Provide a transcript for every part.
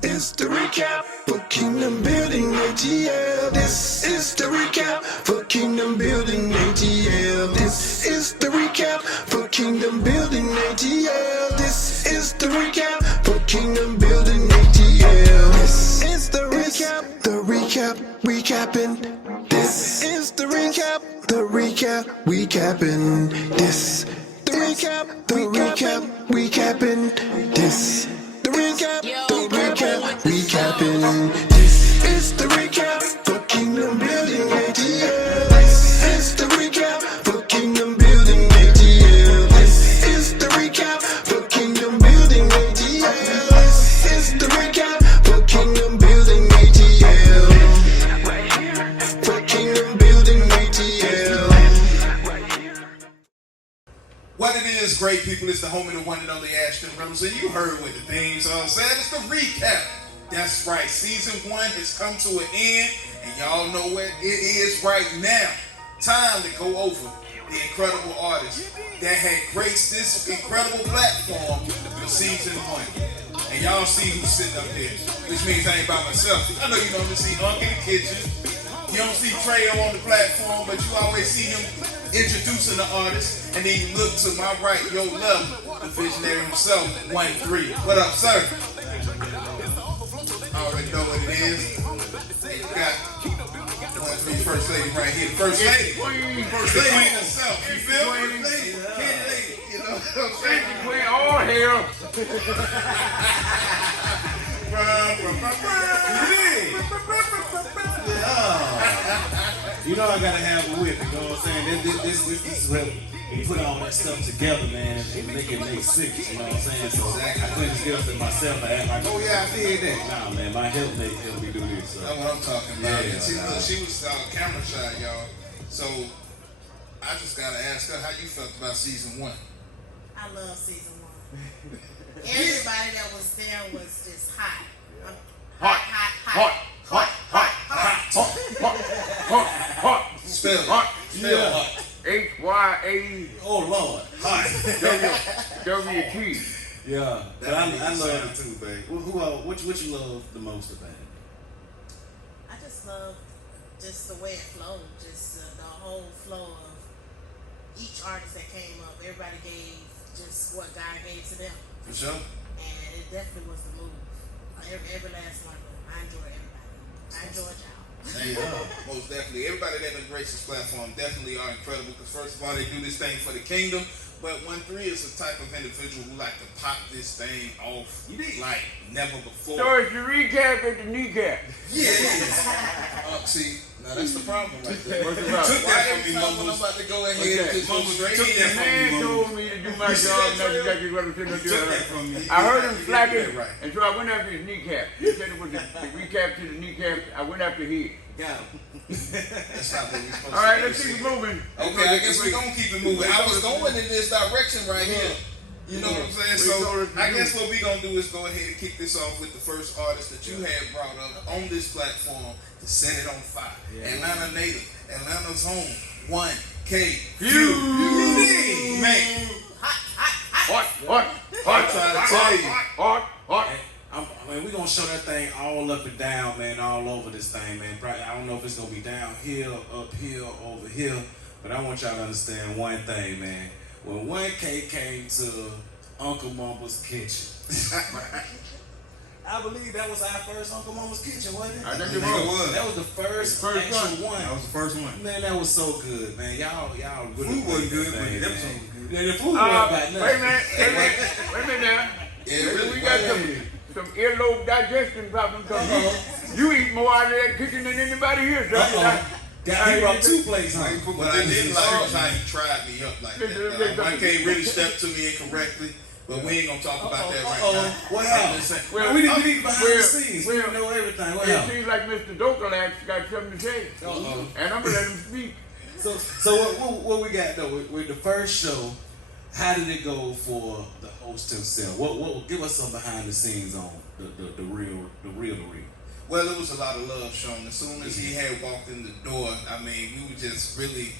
This is the recap for Kingdom Building ATL. This is the recap for Kingdom Building ATL. This is the recap for Kingdom Building ATL. This is the recap for Kingdom Building ATL. This is the recap, recapping. This is the recap, recapping. This, the recap, recapping. This, the recap, recapping. This is the recap for Kingdom Building ATL. This is the recap for Kingdom Building ATL. This is the recap for Kingdom Building ATL. This is the recap for Kingdom Building ATL. For Kingdom Building ATL. What it is, great people, it's the home of the one and only Ashton Reynolds, and you heard what the theme song said. It's the recap. That's right, season 1 has come to an end, and y'all know what it is right now. Time to go over the incredible artists that had graced this incredible platform for season 1. And y'all see who's sitting up here, which means I ain't by myself. I know you normally see Unc in the kitchen. You don't see Trey on the platform, but you always see him introducing the artist, and then you look to my right, your left, the visionary himself, 1-3. What up, sir? I already know what it is. We got 1-3 first lady right here. First lady. First lady herself. You feel me? Lady. You know what I'm saying? Queen, all hell. You know I gotta have a whip, you know what I'm saying? This is real. You put all that stuff together, man, and make it make sense, you know what I'm saying? So I couldn't just get up to myself and act like, oh yeah, I did that. Nah, man, my help me do this. So. That's what I'm talking about. Yeah, she was camera shy, y'all. So I just gotta ask her how you felt about season 1. I love season 1. Everybody that was there was just hot. Hot. Spell hot. hot. H-Y-A. Oh Lord, hot. W-T. Yeah, but I love it too, babe. What you love the most about it? I just love just the way it flowed, just the whole flow of each artist that came up. Everybody gave just what God gave to them. For sure. And it definitely was the move. Every last one of them. I enjoy everybody. I enjoyed y'all. Most definitely. Everybody that embraces this platform definitely are incredible, because first of all, they do this thing for the kingdom, but 1-3 is a type of individual who like to pop this thing off like never before. So it's the recap at the kneecap. Yes. See, now that's the problem right there. What's the You problem? took that from me, Mumble. I'm about to go ahead and just go straight The in. man told me to do my job, and that's exactly what I'm sitting up You took that there. from me. I heard him slacking, Right. and so I went after his kneecap. He said it was the recap to the kneecap. I went after his. Yeah. That's not what we're supposed All right, to do. let's keep it moving. Okay, I guess we're going to keep it moving. I was going in this direction right here. You know what I'm saying? So I guess what we're going to do is go ahead and kick this off with the first artist that you had brought up on this platform to set it on fire. Atlanta native, Atlanta's home, 1K. Man. Hot. I'm trying to tell you. Hot. I mean, we're gonna show that thing all up and down, man, all over this thing, man. Probably, I don't know if it's gonna be downhill, uphill, over here, but I want y'all to understand one thing, man. When 1K came to Uncle Mama's kitchen, I believe that was our first Uncle Mama's kitchen, wasn't it? I think it was. That was the first actual one. That was the first one. Man, that was so good, man. Y'all really Food wasn't good, but thing, the man. episode was good. Yeah, the food wasn't about nothing. Wait a minute now. Yeah, really, We got some earlobe digestion problems. You eat more out of that kitchen than anybody here, son. He brought 2 plates on. But I didn't like how you tried me up like that. 1K really stepped to me incorrectly, but we ain't going to talk about that right now. What happened? Well, We need behind the scenes. We don't know everything. What It happened? seems like Mr. Dokalax got something to say. And I'm going to let him speak. So what we got though with the first show? How did it go for the host himself? What give us some behind the scenes on the real. Well, it was a lot of love shown. As soon as he had walked in the door, I mean, we were just really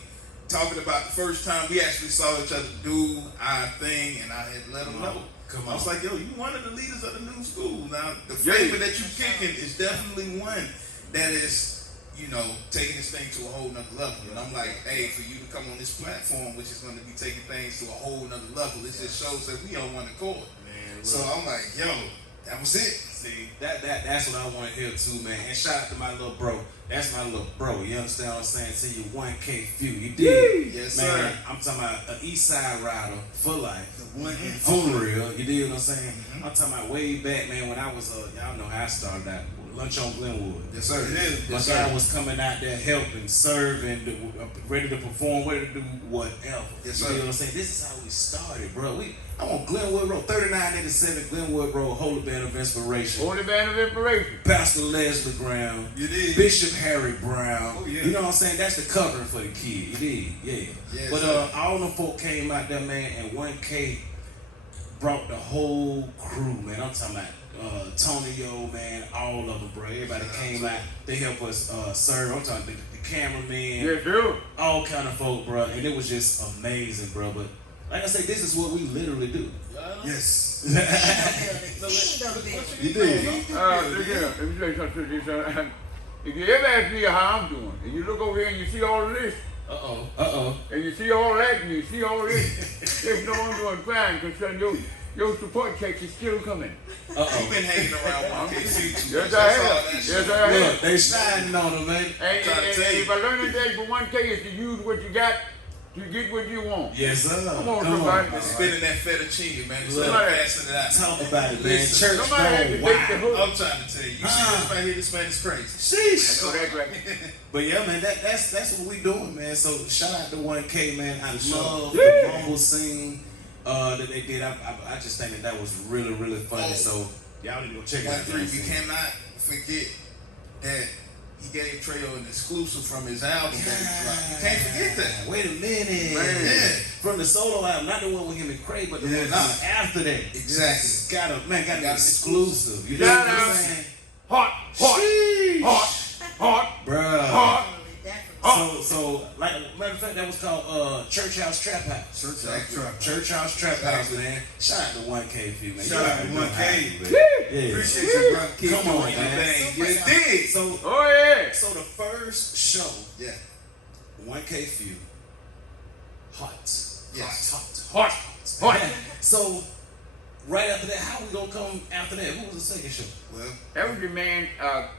talking about the first time we actually saw each other do our thing, and I had let him know. I was like, yo, you one of the leaders of the new school. Now, the flavor that you kicking is definitely one that is, you know, taking this thing to a whole nother level. And I'm like, hey, for you to come on this platform, which is going to be taking things to a whole nother level, it just shows that we on one accord. Man, so I'm like, yo, that was it. See, that's what I want to hear too, man. And shout out to my little bro. That's my little bro. You understand what I'm saying? To you, 1K few. You did. Yes, man, sir. I'm talking about an East Side rider for life. The one and For real. You dig what I'm saying? I'm talking about way back, man, when I was, y'all know how I started out. Lunch on Glenwood. Yes, sir. It is. My guy was coming out there helping, serving, ready to perform, ready to do whatever. Yes, you sir. know what I'm saying? This is how we started, bro. I'm on Glenwood Road, 3987 Glenwood Road, Holy Band of Inspiration. Holy Band of Inspiration. Pastor Leslie Brown. You did. Bishop Harry Brown. Oh, yeah. You know what I'm saying? That's the covering for the kid. You did, yeah. Yes, but sir. all them folk came out there, man, and 1K brought the whole crew, man. I'm talking about Tonyo, man, all of them, bro. Everybody came out. They helped us serve. I'm talking the cameraman. Yes, sir. All kind of folk, bro. And it was just amazing, bro. But like I say, this is what we literally do. Yes. You did. Look here. Let me tell you something to you. If you ever ask me how I'm doing, and you look over here and you see all of this, and you see all that, and you see all this, there's no one doing fine, because your support checks is still coming. You've been hanging around 1KC too Yes, much. I That's all have. that shit. Yes, I have. Look, they shining on them, man. And trying to tell you. if I learn today for 1K is to use what you got to get what you want. Yes, sir. Come on, somebody. Spinning that fettuccine, man. Instead of Somebody- passing it out. Talk about it, man. Listen, Church Somebody had to going take the wild. hook. I'm trying to tell you. You see this right here? This man is crazy. Sheesh. So that's right. But yeah, man, that's what we doing, man. So shout out to 1K, man. I sure. love the Yeah. rumble scene that they did. I just think that was really, really funny. Oh. So y'all need to go check it out. 1-3, we cannot forget that he gave Treyo an exclusive from his album that he dropped. You can't forget that. Wait a minute. Man. Yeah. From the solo album, not the one with him and Craig, but the one Yes. after that. Exactly. Got an Got exclusive. You know Shout what I'm out. saying? Hot, hot, Sheesh. hot, Bruh. hot. So, like, matter of fact, that was called Church House Trap House. Church House Trap House, man. Shout out to 1K few, man. Shout out to 1K. Yeah. Appreciate you, bro. Keep Come on, doing your man. thing. You did. So, Oh, yeah. so the first show, Yeah. 1K few, hot. Yes. Hot, hot. So, right after that, how we gonna come after that? Who was the second show? Well, That was the man,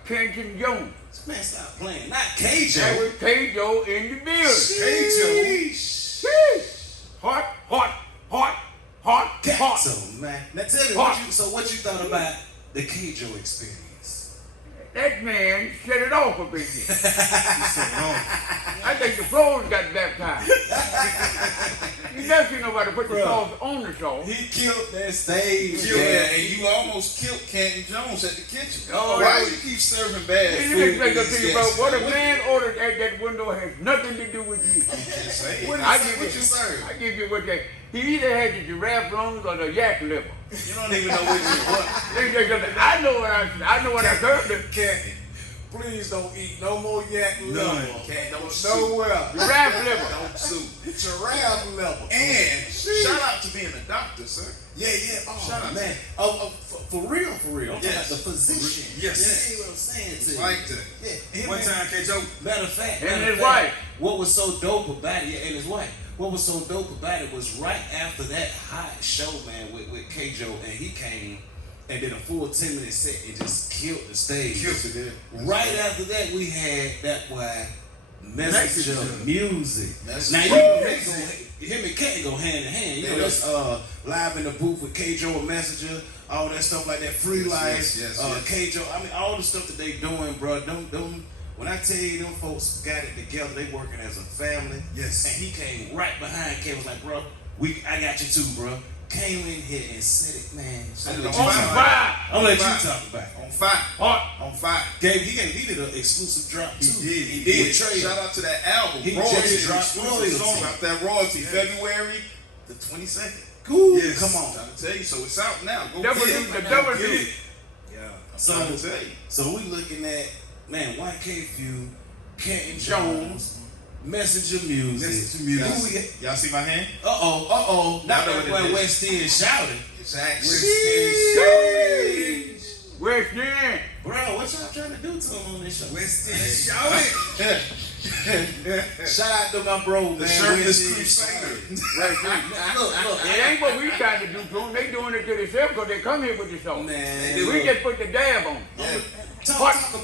Kenton Jones. Man, stop playing. Not That KJ. was K-Joe in the building. Sheesh. Hot, hot, hot, hot, hot. So, man. Now tell me, Hot. what you thought about the KJ experience? That man set it off up in here. I think the floors got baptized. You never see nobody put the Bruh. sauce on the sauce. He killed that stage. yeah, and you almost killed Canton Jones at the kitchen. Oh, Why yeah. you keep serving bad Then food? you make to a these thing about guests? what a man ordered at that window has nothing to do with you. Just say it. What I I give give what you- you serve. I give you what they. He either had the giraffe lungs or the yak liver. You don't even know which is what. Let me tell you something. I know what I served them. Canton, please don't eat no more yak None. liver. Can't no soup. Nowhere. Giraffe liver. No soup. Giraffe liver. And shout out to being a doctor, sir. Yeah. Oh, Shout out. man. For real. I'm talking about Yes. the physician. Yes. You see what I'm saying to you? Like that. Yeah. Him One and- time, K-Joe. Matter of fact, And matter his of fact, wife. What was so dope about it, and his wife. What was so dope about it was right after that hot show, man, with K-Joe, and he came and did a full 10-minute set and just killed the stage. Killed it, yeah. Right after that, we had that boy Messenger Messenger. Music. Messenger. Now him and Kenton go hand in hand. You know, Yeah. that's live in the booth with K-Joe and Messenger, all that stuff like that. Free Life, yes. K-Joe. I mean, all the stuff that they doing, bro. Them. When I tell you them folks got it together, they working as a family. Yes. And he came right behind K, was like, bro, I got you too, bro. Came in here and said it, man. Said it I'm on gonna let you fire. talk about it. I'm gonna let you Fire. talk about it. On fire. Hot. On fire. He did an exclusive drop too. He did. With Trey. Shout out to that album. He Royalty. just dropped Exclusive royalty. song out that royalty. February the 22nd. Cool. Yes. Come on. Trying to tell you. So it's out now. Go Double get do it. the double Get do. it. Yeah. Trying to tell you. So we looking at, man, 1K Few, Kenton Jones, Messenger Music. Messenger Music. Who we- Y'all see my hand? Uh-oh. Not Y'all know that what it boy is. West End shouting. Exactly. West End. Bro, what y'all trying to do to him on this show? West End, show it. Shout out to my bro, man. The shirtless West End. crusader. Look, It ain't what we trying to do to them. They doing it to themselves because they come here with this song. Man, We look. just put the dab on. Talk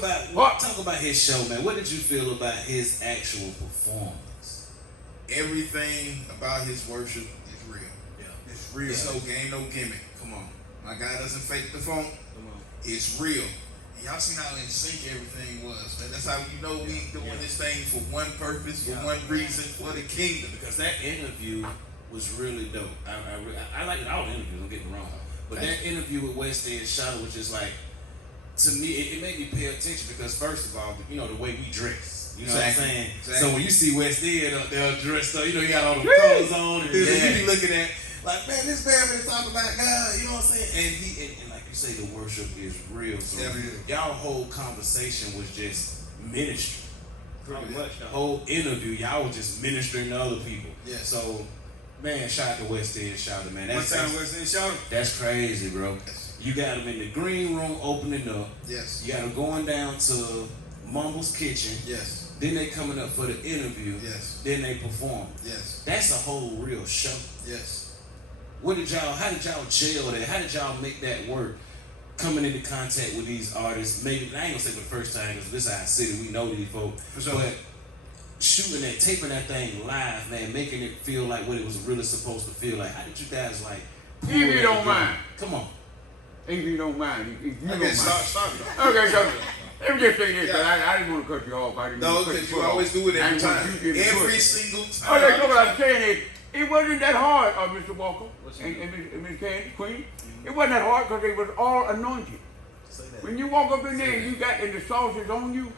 about his show, man. What did you feel about his actual performance? Everything about his worship is real. Yeah, it's real. It's no game, no gimmick. Come on. My guy doesn't fake the funk. Come on. It's real. And y'all seen how in sync everything was. Man. That's how you know we doing this thing for one purpose, for one reason, for the kingdom. Because that interview was really dope. I like all the interviews, don't get me wrong. But that interview with West End Shadow was just like, to me, it made me pay attention because first of all, you know, the way we dress. You know what I'm saying? Exactly. So when you see West End up there dressed up, you know, he got all the clothes on, and you be looking at, like, man, this man been talking about God, you know what I'm saying? And like you say, the worship is real. So y'all whole conversation was just ministry. Pretty much the whole interview, y'all was just ministering to other people. Yeah. So, man, shout out to West End Shadow, man. One time West End, show it. That's crazy, bro. You got him in the green room opening up. Yes. You got him going down to Mumble's Kitchen. Yes. Then they coming up for the interview. Yes. Then they perform. Yes. That's a whole real show. Yes. How did y'all gel that? How did y'all make that work? Coming into contact with these artists, maybe, I ain't gonna say for the first time, because this is our city, we know these folks. For sure. But shooting that, taping that thing live, man, making it feel like what it was really supposed to feel like. How did you guys like? If you don't mind. Come on. If you don't mind. If you don't mind. Stop. Okay, so let me just say this, because I didn't want to cut you off. I didn't No, want to cut because your you foot always off. do it I every didn't want time. you to get the Every foot. single time. Okay, so what I'm saying is, it wasn't that hard, Mr. Walker and Miss Candy, Queen. It wasn't that hard because it was all anointed. When you walk up in there and you got and the sauce is on you,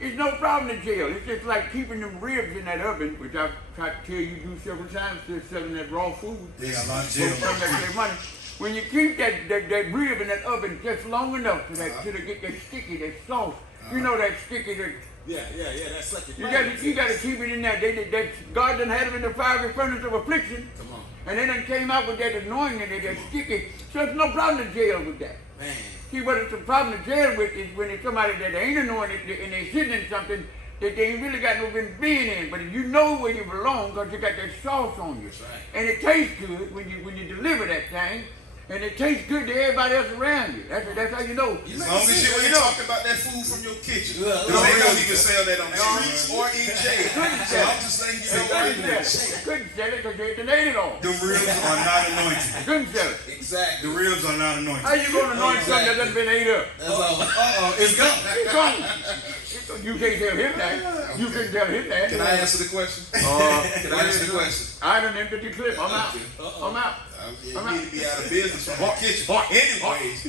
it's no problem to jail. It's just like keeping them ribs in that oven, which I've tried to tell you do several times, still selling that raw food. They got a lot of For jail. some that their money. When you keep that rib in that oven just long enough to get that sticky, that sauce, you know that sticky, that Yeah, that's like you got to keep it in there. God done had them in the fiery furnace of affliction. Come on. And they done came out with that anointing and that sticky. So there's no problem to jail with that. Man. See, what it's a problem to jail with is when it's somebody that ain't anointed and they sitting in something that they ain't really got no business being in. But if you know where you belong because you got that sauce on you. That's right. And it tastes good when you deliver that thing. And it tastes good to everybody else around you. That's how you know. As long as you ain't talking about that food from your kitchen. Look, Because they don't even sell that on the streets or in jail. Couldn't So sell I'm it. just saying you They know couldn't what sell it. They couldn't sell it because they detonated all. The ribs are not anointed. They couldn't sell it. Exactly. The ribs are not anointed. How you gonna anoint something that done been ate up? That's all. It's gone. It's gone. You can't tell him that. You can't tell him that. Can I answer the question? Can I answer the question? I done emptied the clip. I'm out. I'm out. You need to be out of business from the kitchen. Anyways,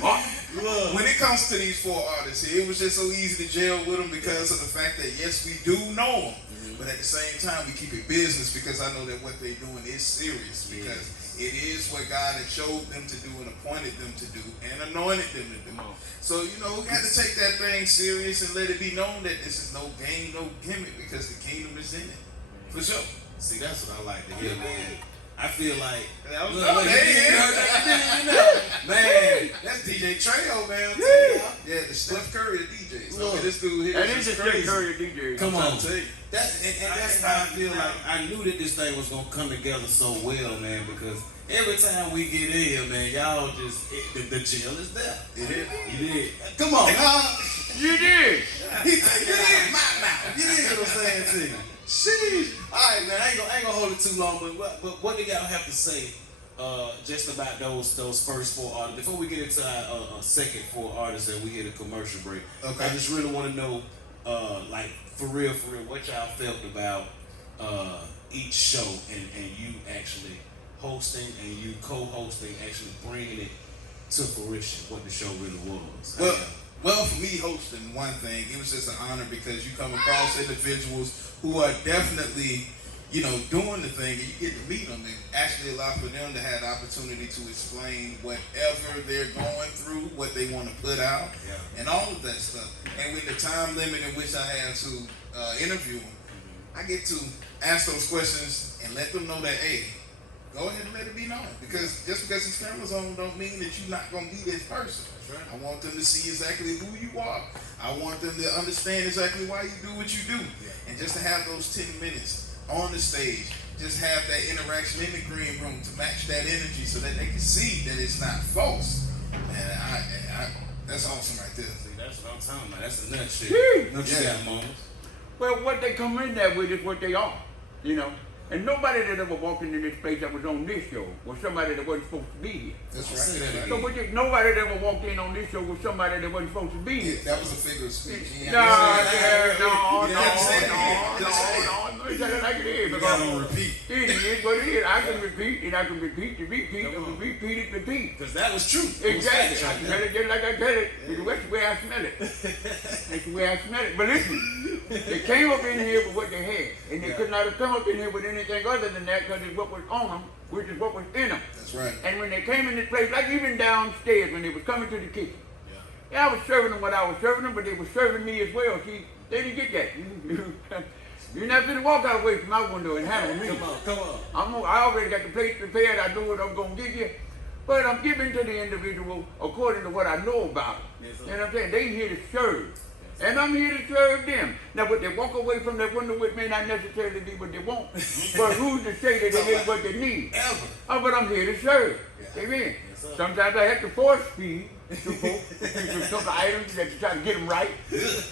when it comes to these four artists here, it was just so easy to jail with them because of the fact that, yes, we do know them. But at the same time, we keep it business because I know that what they're doing is serious because it is what God had showed them to do and appointed them to do and anointed them to do. So, you know, we got to take that thing serious and let it be known that this is no game, no gimmick because the kingdom is in it. For sure. See, that's what I like to hear, man. I feel like, That was look, you heard that? Man, that's DJ Trejo, man. I'm telling y'all. Yeah, the Steph Curry of DJs. Look. This dude here And is it's just just crazy. Curry DJ. Come on. I'm tell you. That's how I feel like. I knew that this thing was gonna come together so well, man, because every time we get in here, man, y'all just, the jail is there. It is. You did. Come on. You did. He said, "Get out of my mouth." You did what I'm saying to you. Sheesh. All right, man. I ain't gonna hold it too long, but what do y'all have to say just about those first four artists before we get into our second four artists and we hit a commercial break? Okay. I just really want to know, like for real, what y'all felt about each show and you actually hosting and you co-hosting, actually bringing it to fruition. What the show really was. Well, for me hosting, one thing, it was just an honor because you come across individuals who are definitely, you know, doing the thing and you get to meet them and actually allow for them to have the opportunity to explain whatever they're going through, what they want to put out, and all of that stuff. And with the time limit in which I have to interview them, I get to ask those questions and let them know that, hey, Go ahead and let it be known. Because just because these cameras on don't mean that you're not going to be this person. That's right. I want them to see exactly who you are. I want them to understand exactly why you do what you do. And just to have those 10 minutes on the stage, just have that interaction in the green room to match that energy so that they can see that it's not false. And that's awesome right there. See, that's what I'm talking about. That's a nut shit. Woo! What you got, moments? Well, what they come in there with is what they are, you know. And nobody that ever walked into this place that was on this show was somebody that wasn't supposed to be here. That's Say right. that So again. nobody that ever walked in on this show was somebody that wasn't supposed to be here. That was a figure of speech. He No, had to say no, You have to say it again. no, it's not like it is. You got on repeat. It is what it is. I can repeat, and I can repeat to repeat, and repeat it, repeat. Because that was true. It was Exactly. fact I can right tell it just like I tell it. Because that's the way I smell it. That's the way I smell it. But listen, they came up in here with what they had. And they could not have come up in here with anything other than that because it's what was on them, which is what was in them. That's right. And when they came in this place, like even downstairs when they was coming to the kitchen, yeah, I was serving them what I was serving them, but they were serving me as well. See, they didn't get that. You're not going to walk out away from my window and handle me. Come on. I already got the plate prepared. I know what I'm going to give you. But I'm giving to the individual according to what I know about it. Yes, sir. You know what I'm saying? They here to serve. And I'm here to serve them. Now, would they walk away from that window with me? Not necessarily be what they want. But who's to say that they get what they need? Ever. Oh, but I'm here to serve. Amen. Yes, sir. Sometimes I have to force feed to folks to some items that to try to get them right.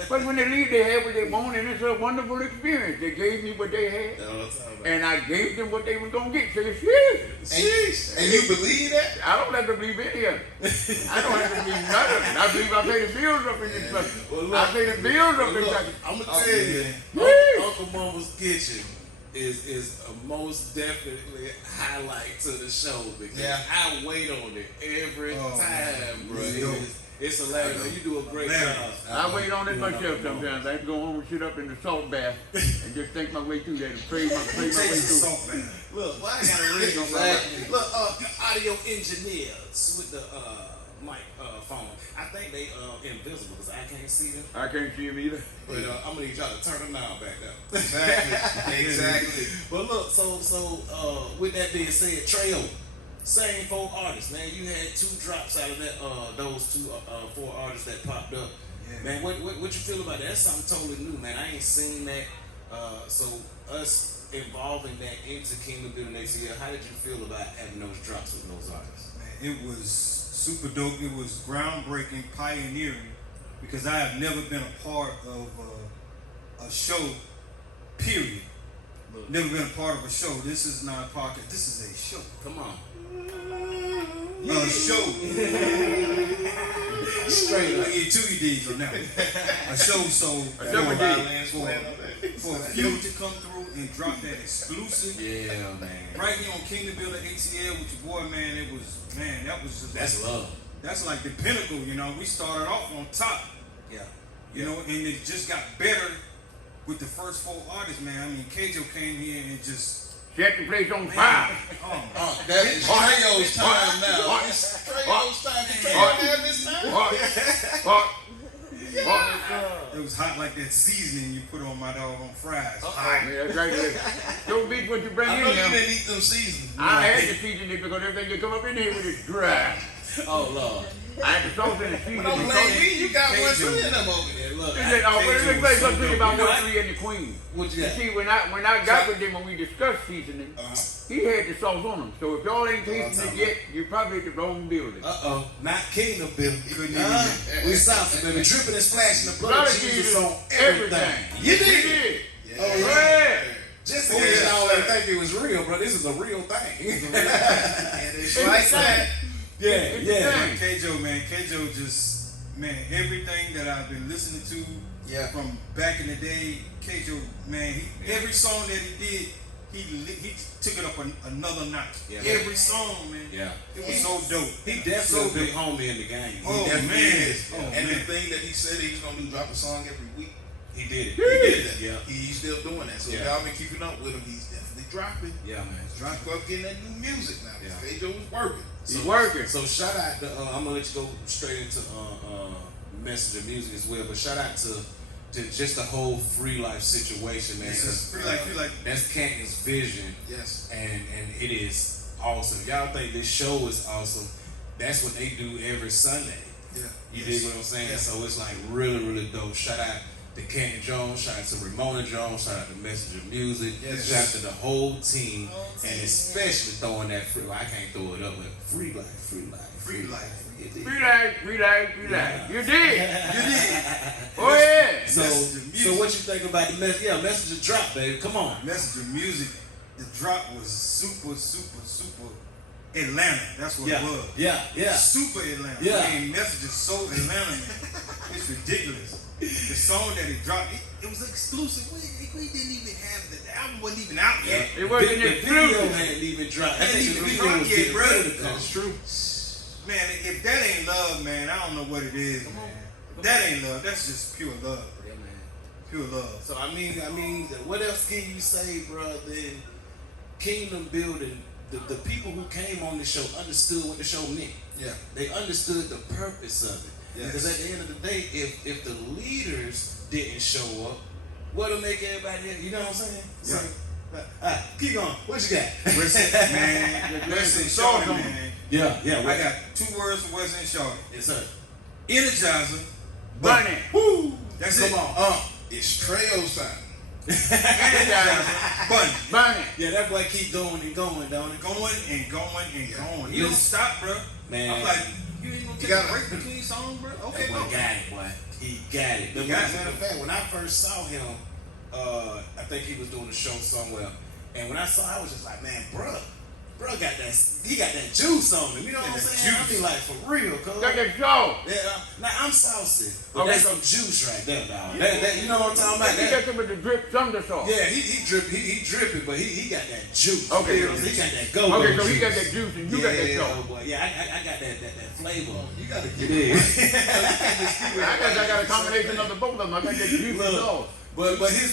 But when they leave, they have what they want, and it's a wonderful experience. They gave me what they had, That's what I'm talking about. and I gave them what they were going to get. So it's And, and you believe that? I don't have to believe any of it. I don't have to believe none of it. I believe I pay the bills up in this place. Well, look, I pay the bills up in Look, this I'm gonna tell you, Woo! Uncle Mama's Kitchen is a most definitely highlight to the show because I wait on it every time, bro. yo. It's hilarious. You do a great Hilarious. job. I wait on it myself sometimes. I go home and sit up in the salt bath and just think my way through that and pray my way Take some through. salt bath. Look, well, I got a ring on my Look, audio engineers with the mic phone. I think they invisible because I can't see them. I can't see him either. But I'm gonna need y'all to turn them now back up. Exactly. Exactly. But look, so with that being said, Treo, same 4 artists, man. You had 2 drops out of that those 4 artists that popped up. Yeah. Man, what you feel about that? That's something totally new, man. I ain't seen that. So us involving that into Kingdom Building ATL, how did you feel about having those drops with those artists? Man, it was super dope. It was groundbreaking, pioneering, because I have never been a part of a show, period. Never been a part of a show. This is not a podcast. This is a show. Come on. A show. Straight I up. get 2 EDs on that one. A show, so double D. for you to come through and drop that exclusive Yeah, man. right here on Kingdom Building ATL with your boy, man, that was just That's love. that's like the pinnacle, you know. We started off on top, Yeah. you know, and it just got better with the first 4 artists, man. I mean, Kajo came here and just, Set the place on fire. That is Treo's time now. It's Treo's time. Did Treo have his time? Hot. it was hot like that seasoning you put on my doggone fries. Yeah, that's right there. Don't beat what you bring I in know you here. didn't eat them seasons. I had to season it because everything that come up in here with is dry. Oh, Lord. I had the sauce in the season. Don't blame me. You got 1 3 of them over there. Look, Let me say something about You know 1 3 and the Queen. what you You got? see, when I got with them when we discussed seasoning, he had the sauce on him. So if y'all ain't tasting it yet, you probably at the wrong building. Not Kingdom Building. Couldn't even- We South, baby. Dripping and splashing the blood Blood of of Jesus Jesus on everything. You He did. did. Oh, Yeah. Just in case y'all ain't think it was real, bro. This is a real thing. And it's like that. Yeah, It's the yeah. thing. Kajo just, man, everything that I've been listening to Yeah. from back in the day, Kajo, man, every song that he did, he took it up another notch. Yeah. Every song, man. Yeah. It was so dope. He definitely a big homie in the game. Oh, Definitely man. is. Oh, And the man. thing that he said he was going to do, drop a song every week. He did it. He did that. Yeah. He's still doing that. So if Yeah. y'all been keeping up with him, he's definitely dropping. Yeah, man. Keep up getting that new music now. Yeah. Kajo was working. He's working. So shout out to I'm gonna let you go straight into Messenger music as well, but shout out to just the whole Free Life situation, man. Free Life. That's Canton's vision, Yes. and it is awesome. Y'all think this show is awesome. That's what they do every Sunday. Yeah. You dig what I'm saying? Yeah. So it's like really, really dope. Shout out to Kenny Jones, shout out to Ramona Jones, shout out to Messenger Music, Yes. shout out to the whole team, Whole team, and especially throwing that free. Well, I can't throw it up, but free life, free life, Free life. You dig? Free life, free life, free life. Yeah. You did. You did. Oh yeah. So, Messenger so Music. what you think about the message? Yeah, Messenger drop, baby. Come on. Messenger Music, the drop was super, super, super Atlanta. That's what Yeah, it was. yeah. Super Atlanta. Yeah. I mean, Message is so Atlanta, man. It's ridiculous. The song that it dropped, it was exclusive. We didn't even have the album wasn't even out yet. It wasn't the video exclusive. hadn't even dropped. I Hadn't think even the dropped video was yet, getting bro. ready to come. That's true. Man, if that ain't love, man, I don't know what it is, man. That ain't love. That's just pure love. Yeah, man. Pure love. So I mean, what else can you say, bro? Than kingdom building. The people who came on the show understood what the show meant. Yeah. They understood the purpose of it. Yes. Because at the end of the day, if the leaders didn't show up, what'll make everybody? You know what I'm saying? So, all right, keep going. What you got? Man, West End Shorty, man. Yeah. I got 2 words for West End Shorty. Yes, sir. Energizer. Bunny. Woo! That's Come it. on. It's Treo's time. Energizer. Bunny. Bunny. Yeah, that boy keep going and going, don't it? Going and going and going. Listen. You don't stop, bro. Man. I'm like, you ain't gonna take got a it. break between songs, bro? Okay, That go. boy got it, boy. He got it. He got As a it. matter of fact, when I first saw him, I think he was doing a show somewhere, and when I saw, I was just like, man, bro got that. He got that juice on him. You know what I'm That saying? I juice. be like, for real, cuz. Got that show. Yeah, now I'm saucy, but Okay, that's so- some juice right there, dog. That, you know what I'm talking about? You That- got some of the drip thunder sauce. yeah, he dripping, but he got that juice. Okay, You know, he got that go. Okay, so he got that juice and you got that show. Oh boy, yeah, I got that flavor. You gotta You get dig? I got a combination of the both of them. I got that juice and Look, sauce.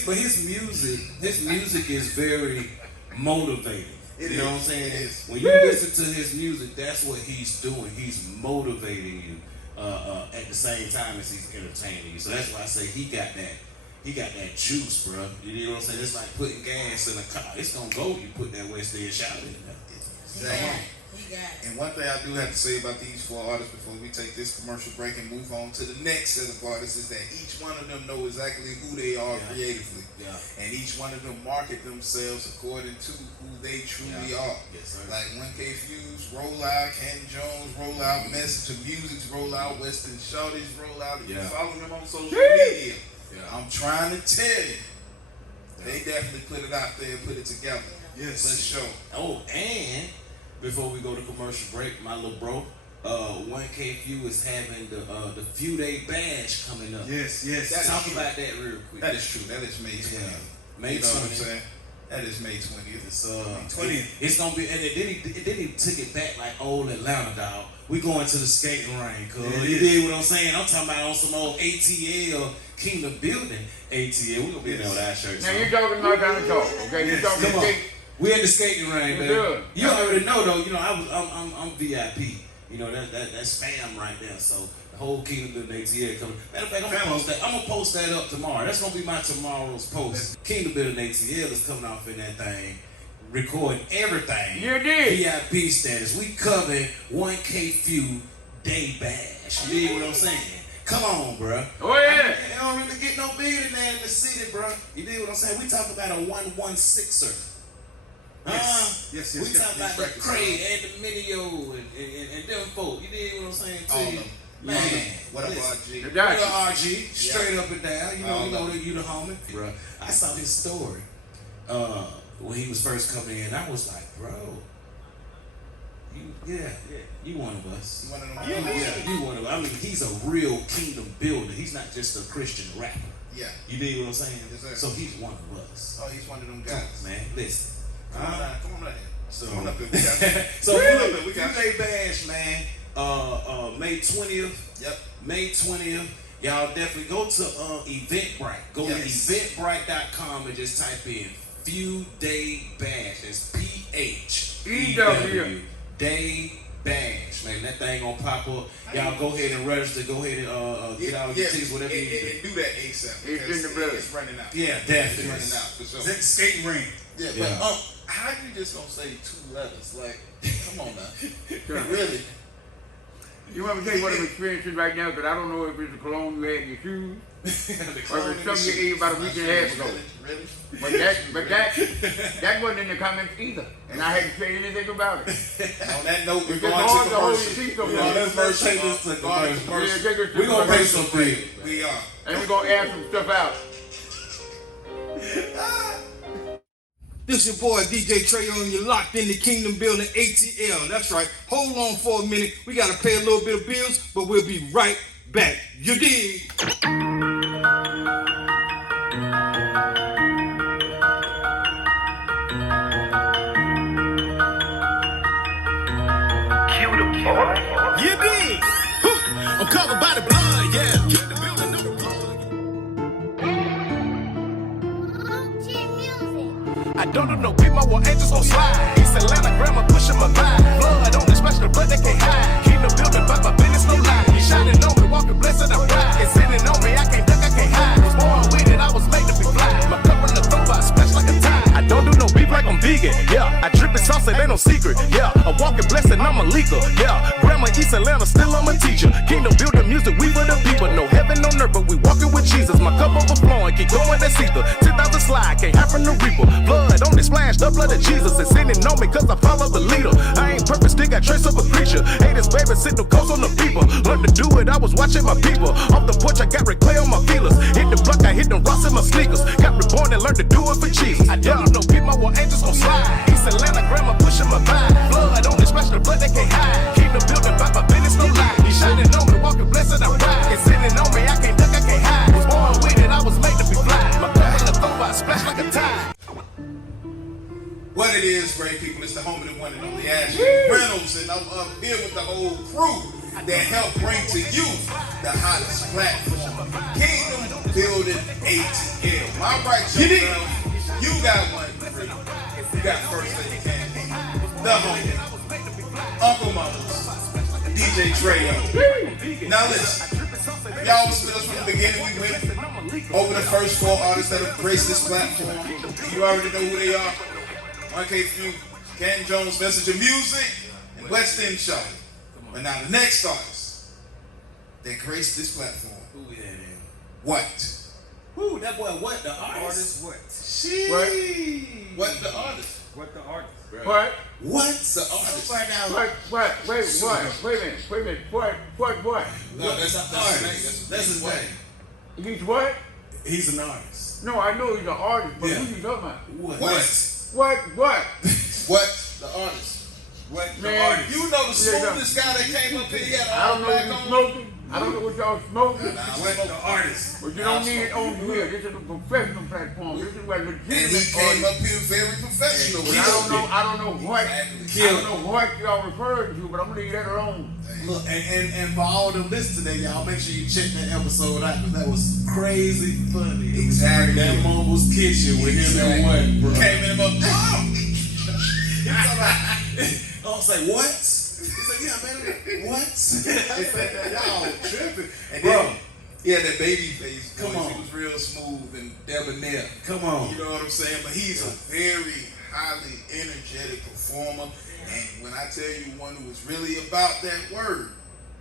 but his music is very motivating. It You know is. what I'm saying? It is. When you listen to his music, that's what he's doing. He's motivating you at the same time as he's entertaining you. So that's why I say he got that juice, bro. You know what I'm saying? It's like putting gas in a car. It's gonna go. You put that West End shout in there. He got it. He got it. And one thing I do have to say about these 4 artists before we take this commercial break and move on to the next set of artists is that each one of them know exactly who they are Yeah. creatively. Yeah. And each one of them market themselves according to who they truly Yeah. are. Yes, sir. Like 1K Fuse, roll out, Ken Jones, roll out, Messenger Music's roll out, Western Shorty's roll out. If you Yeah. follow them on social media, Yeah. I'm trying to tell you, they definitely put it out there and put it together. Yes. Let's show. Oh, and before we go to commercial break, my little bro, 1K Few is having the few day bash coming up. Yes, yes. That is Talk true. about that real quick. That is true. That is May 20th. Yeah. May You know what I'm 20th. saying? That is May 20th. It's 20th. It's gonna be, and then he took it back like old Atlanta, dog. We going to the skating rink, cuz. Yeah, You yeah. dig what I'm saying? I'm talking about on some old ATL Kingdom Building ATL. We gonna be there with our shirts Now on. you talking my kind of talk, okay? You Yes, talking Come on. skate. We at the skating rink, You baby. good. You already know though. You know I'm VIP. You know that's fam right there. So the whole Kingdom Building ATL coming. Matter of fact, I'm gonna post that up tomorrow. That's gonna be my tomorrow's post. Kingdom Building ATL is coming off in that thing, recording everything. You did. VIP status. We cover 1K Few Day Bash. You dig what I'm saying? Come on, bruh. Oh yeah. It don't really get no bigger than that in the city, bruh. You dig what I'm saying? We talk about a 116er. Yes, We talk about the Craig and the Minio and them folk. You dig what I'm saying? All To of you? them. Man, What up, listen. RG? The What Dutch. up, RG? Straight up and down. You know, All you know of that you the homie. Bruh, I saw his story when he was first coming in. I was like, bro, you one of us. You one of them? Yeah, you one of us. I mean, he's a real kingdom builder. He's not just a Christian rapper. Yeah. You dig what I'm saying? Yes, sir. So he's one of us. Oh, he's one of them guys. Man, listen. Come on down. Come on down. So, Come on up here. We got you. so Come on up Few here. We got you. Day Bash, man. May 20th. Yep. May 20th. Y'all definitely go to Eventbrite. Go Yes. to eventbrite.com and just type in Few Day Bash. That's PHEW Day Bash. Man, that thing gonna pop up. Y'all go ahead and register. Go ahead and get all your tickets, whatever you need to do. do that ASAP. It's in because the building. It's running out. Yeah, It's definitely. running out for sure. Skating ring. Yeah, Yeah. but How you just gonna say 2 letters? Like, come on now. Really? You want me to tell you what I'm experiencing right now? Because I don't know if it's a cologne you had in your shoes or if it's something you ate about a week and a half ago. Really? But that wasn't in the comments either. And I hadn't said anything about it. On that note, we're It's going just hard to to hold commercial. your teeth over We're going there. to commercial. Take us to commercial. Yeah, take us to We're going to pay commercial. some bills. We are. And we're going to add some stuff out. This your boy DJ Trayo, and you're locked in the Kingdom Building ATL. That's right. Hold on for a minute. We gotta pay a little bit of bills, but we'll be right back. You dig? You dig? I'm covered by the blood, yeah. Keep the building on the plug. I don't do no people or angels gon' slide. East Atlanta, grandma pushing my vibe. Blood on this special blood they can't hide. Keep the building by my business, no lie. He shining on me, walking blessed, I'm right. It's sitting on me, I can't duck, I can't hide. Was born with it, I was made to be fly. My cup in the throw, I splash like a tide. I don't do no beef like I'm vegan, yeah. I drip in sauce, it ain't no secret, yeah. I'm walking blessed and I'm a leaker, yeah. Grandma East Atlanta, still I'm a teacher. Kingdom building music, we for the people. No heaven on earth, but we walking with Jesus. My cup overflowing, keep going, that's ether. 10,000 slide, can't happen to reaper. Blood on this splash, the blood of Jesus is sitting on me cause I follow the leader. I ain't perfect, still got trace of a creature. Haters, baby, sit no coast on the people. Learn to do it, I was watching my people. Off the porch, I got red clay on my feelers. Hit the block, I hit the rocks in my sneakers. Got reborn and learned to do it for Jesus. I don't know people or angels gon' slide. East Atlanta, grandma pushing my vibe. Blood on this special blood they can't hide. Keep the building by my business, no lie. He shining on me, walking blessed, I'm right. It's sitting on me, I can't duck, I can't hide. Was born with it, I was made to be fly. My cup in the throw, I splash like a tide. What it is, great people, it's the home of the one and only Ashley Reynolds, and I'm up here with the whole crew that help bring to you the hottest platform, Kingdom Building ATL. My right, girl, you got one free. You got First Lady Candy, the homie, Uncle Mama's, DJ Trayo. Now listen, y'all was with us from the beginning. We went over the first 4 artists that have graced this platform. You already know who they are. 1K Few, Canton Jones, Messenger Music, and West End Shaw. But now the next artist that graced this platform. Who we had in? What? Who? That boy, what? The artist? What? She. What the artist? What the artist? What? What's the artist? Wait a minute. What? No, that's the name. That's his name. He's what? He's an artist. No, I know he's an artist, but Yeah. who you talking about? What? What? What the artist? What the Man, artist? You know the smoothest guy that came up here. He had I all don't know black if on. he's smoking. I don't know what y'all smoking. What the artist? But you don't need it on here. This is a professional platform. This is where And legitimate he came artists. up here very professional. But I don't know what y'all referring to, but I'm gonna leave that alone. Look, and for all them listening today, y'all make sure you check that episode out because that was crazy funny. Exactly. That Mumbles Kitchen with him and what, bro? Came in him up. I'll say, what? He's like, yeah, man, what? Y'all tripping. And Bro. then, he had that baby face. Come voice. on. He was real smooth and debonair. Come on. You know what I'm saying? But he's a very highly energetic performer. And when I tell you one who was really about that word,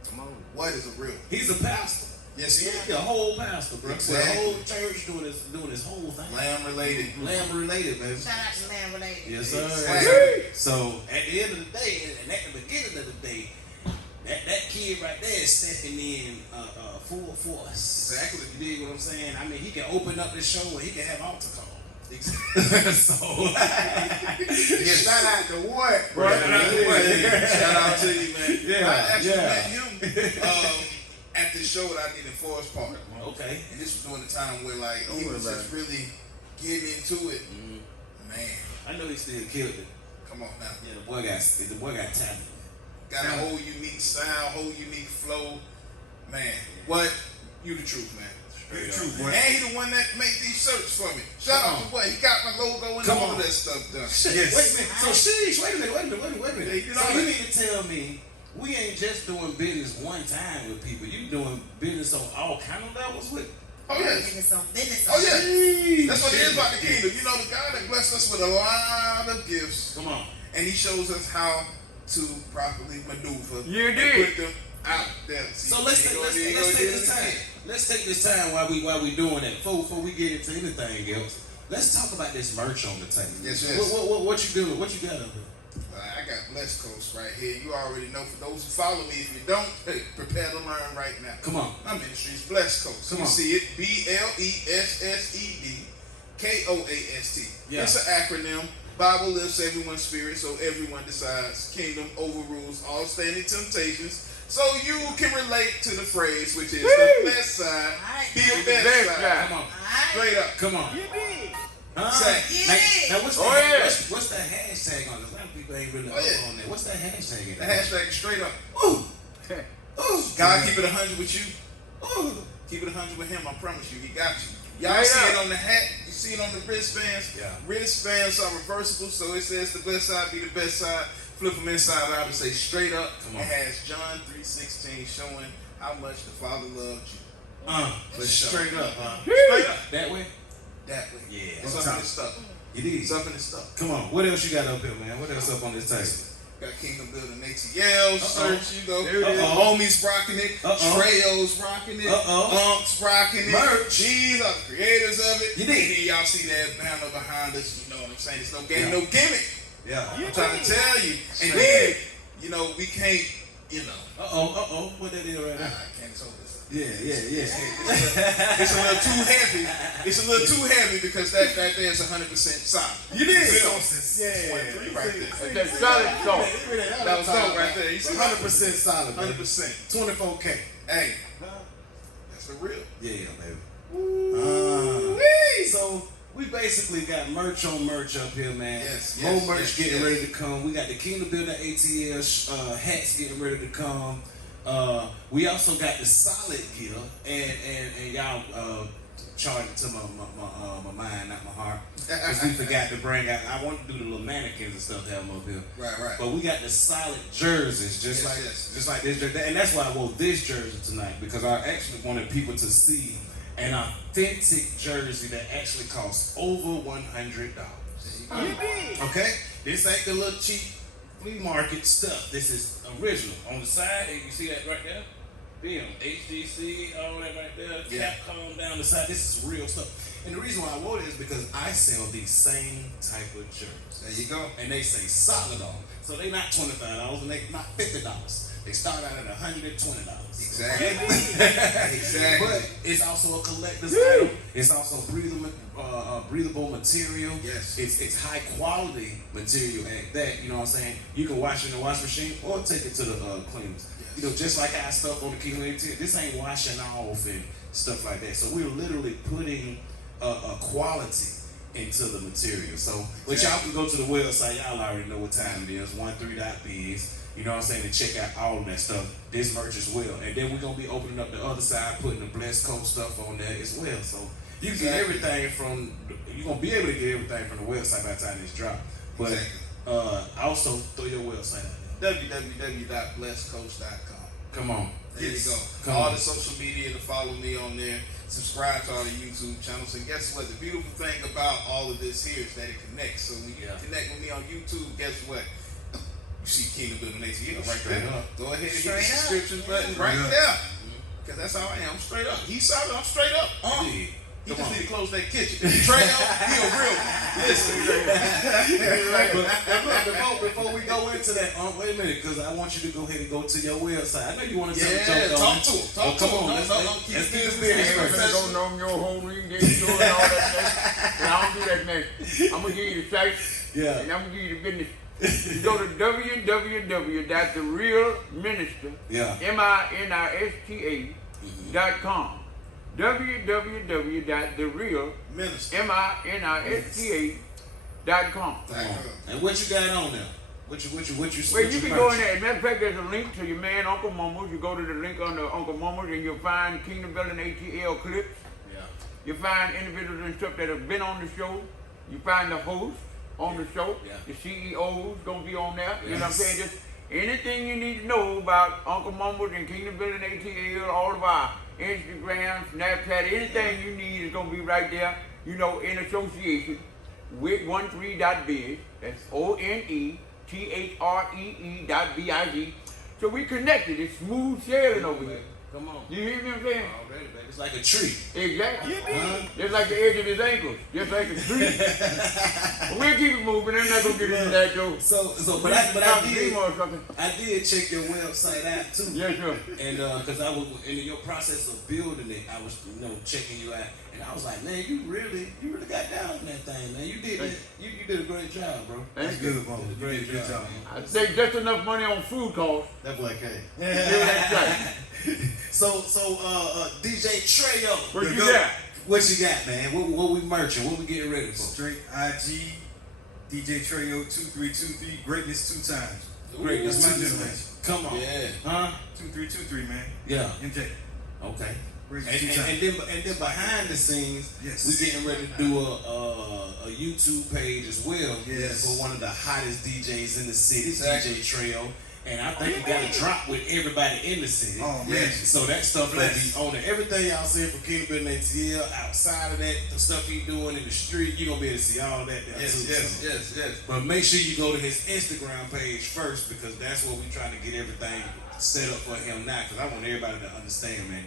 come on, what is a real? He's a pastor. Yes, he is. He's a whole pastor, bro. Exactly. The whole church doing his whole thing. Lamb related. Lamb related, baby. Shout out to Land Related. Yes, sir. Exactly. So at the end of the day, and at the beginning of the day, that kid right there is stepping in full force. Exactly. You dig what I'm saying? I mean, he can open up this show and he can have altar call. Exactly. So Yeah, shout out to what? Shout out to you, man. Yeah, I actually yeah. met him at this show that I did in Forest Park. okay. And this was during the time where like he was just really getting into it. Man, I know he still killed it. come on now. Yeah, the boy got talent. Got a whole unique style, whole unique flow. Man, what? You the truth, man. You the truth, boy. And he the one that made these shirts for me. Shout out to what? He got my logo and Come all on. of that stuff done. Shit, Yes. wait a minute. So sheesh, wait a minute. You know So what? you need to tell me we ain't just doing business one time with people. You doing business on all kind of levels with. Oh, yes. Getting some business. Oh, yeah. Jeez. That's what it is about the kingdom. You know, the God that blessed us with a lot of gifts. Come on. And he shows us how to properly maneuver You and did. put them out there. See, So let's take this time. Let's take this time while we doing that. Before we get into anything else, let's talk about this merch on the table. Yes, yes. What you doing? What you got up there? I got Blessed Coast right here. You already know. For those who follow me, if you don't, hey, prepare to learn right now. Come on. My ministry is Blessed Coast. Come you on. see it, BLESSED KOAST. Yeah. It's an acronym. Bible lifts everyone's spirit, so everyone decides. Kingdom overrules all standing temptations, so you can relate to the phrase, which is the blessed side, be the best side. Come on. Straight up. Come on. Huh? Say. Now what's the what's that hashtag on it? A lot of people ain't really up on that. What's that hashtag? The hashtag is straight up. Ooh. God keep it 100 with you. Ooh. Keep it 100 with him. I promise you, he got you. Y'all see it on the hat. You see it on the wristbands. Yeah. Wristbands are reversible, so it says the blessed side be the best side. Flip them inside out and say straight up. Come on. It has John 3:16 showing how much the Father loved you. For sure. Straight up. Straight up. That way? That way. Yeah. It's up in this stuff. It is. It's up in this stuff. Come on. What else you got up here, man? What else up on this table? Got Kingdom Building ATL search, you know. There it is. Homies rocking it. Treos rocking it. Unks rocking it. Merch. These are the creators of it. You did. And then y'all see that banner behind us. You know what I'm saying? It's no game, no gimmick. Yeah. I'm trying to tell you. And then, you know, we can't, you know. What that is right now? I can't tell this. Yeah. It's a little too heavy. It's a little too heavy because that there's 100% solid. You did. Yeah. 23 right there. That's solid salt. That was dope right there. You see 100% solid, man. 100%. 24K. Hey, that's the real. Yeah, baby. So we basically got merch on merch up here, man. Yes, More merch getting ready to come. We got the Kingdom Builder ATL hats getting ready to come. We also got the solid gear, and y'all charged it to my mind, not my heart, because we forgot to bring out. I want to do the little mannequins and stuff to have them up here. Right. But we got the solid jerseys, just like this jersey, and that's why I wore this jersey tonight, because I actually wanted people to see an authentic jersey that actually costs over $100. Okay, this ain't the little cheap flea market stuff. This is original. On the side, you see that right there? Film, HDC, all that right there. Yeah. Capcom down the side. This is real stuff. And the reason why I wore it is because I sell these same type of jerseys. There you go. And they say solid on. So they not $25 and they not $50. They start out at $120. Exactly. Exactly. But it's also a collector's item. It's also breathable material. Yes. It's high quality material at that. You know what I'm saying? You can wash it in the wash machine or take it to the cleaners. Yes. You know, just like our stuff on the Kingdom ATL, this ain't washing off and stuff like that. So we're literally putting a quality into the material. So, but y'all can go to the website. Y'all already know what time it is. 13.biz. You know what I'm saying? To check out all of that stuff. This merch as well. And then we're going to be opening up the other side, putting the Blessed Coast stuff on there as well. So you can get everything from, you're going to be able to get everything from the website by the time this drop. But also throw your website out there. www.blessedcoach.com. Come on. There you go. Come all on. the social media to follow me on there. Subscribe to all the YouTube channels. And guess what? The beautiful thing about all of this here is that it connects. So when you connect with me on YouTube, guess what? You see Kingdom Building ATL right there. Go ahead and hit the subscription button right there. Because that's how I am. I'm straight up. He's solid. I'm straight up. He just need to close that kitchen. Trey, he a real one. Listen. But before we go into that, wait a minute, because I want you to go ahead and go to your website. I know you want to talk to him. Talk to him. Let's do this business I'm first. gonna go know your whole ring, get your and all that stuff. But I don't do that, man. I'm gonna give you the site, Yeah. and I'm gonna give you the business. You go to www.therealminister, MINISTA.com. www.therealminister.com. And what you got on there? What you Well, you can go in there. As a matter of fact, there's a link to your man, Uncle Momo's. You go to the link on the Uncle Momo's and you'll find Kingdom Building ATL clips. Yeah. You find individuals and stuff that have been on the show. You find the host on the show. Yeah. The CEO's gonna be on there. You know what I'm saying? Just anything you need to know about Uncle Momo's and Kingdom Building ATL, all of our Instagram, Snapchat, anything you need is gonna be right there. You know, in association with 13.biz. That's ONETHREE.biz. So we connected. It's smooth sailing over here. Come on. You hear me what I'm saying? Already, baby. It's like a tree. Exactly. Just like the edge of his ankles. Just like a tree. But we'll keep it moving. I'm not gonna get into that though. But I did. Or something. I did check your website out too. Yeah, sure. And because I was in your process of building it, I was checking you out, and I was like, man, you really got down on that thing, man. You did you did a great job, bro. That's Good, bro. You Great did a good job. job. I saved just enough money on food costs. That boy came. Yeah, that's right. So DJ Treyo, What you got? what you got, man? What we merching? What we getting ready for? Straight IG, DJ Treyo 2323, greatness 2 times. Great. That's my generation. Come on. Yeah. Huh? 2323, man. Yeah. MJ. Okay. Greatness 2 And times. then behind the scenes, Yes. we getting ready to do a YouTube page as well Yes. for one of the hottest DJs in the city, Exactly. DJ Treyo. And I think it got to drop with everybody in the city. Oh, man. So that stuff will Bless. be on it. Everything y'all saying from Kingdom Building ATL, outside of that, the stuff he doing in the street, you're going to be able to see all that there too. So. But make sure you go to his Instagram page first, because that's where we trying to get everything set up for him now. Because I want everybody to understand, man.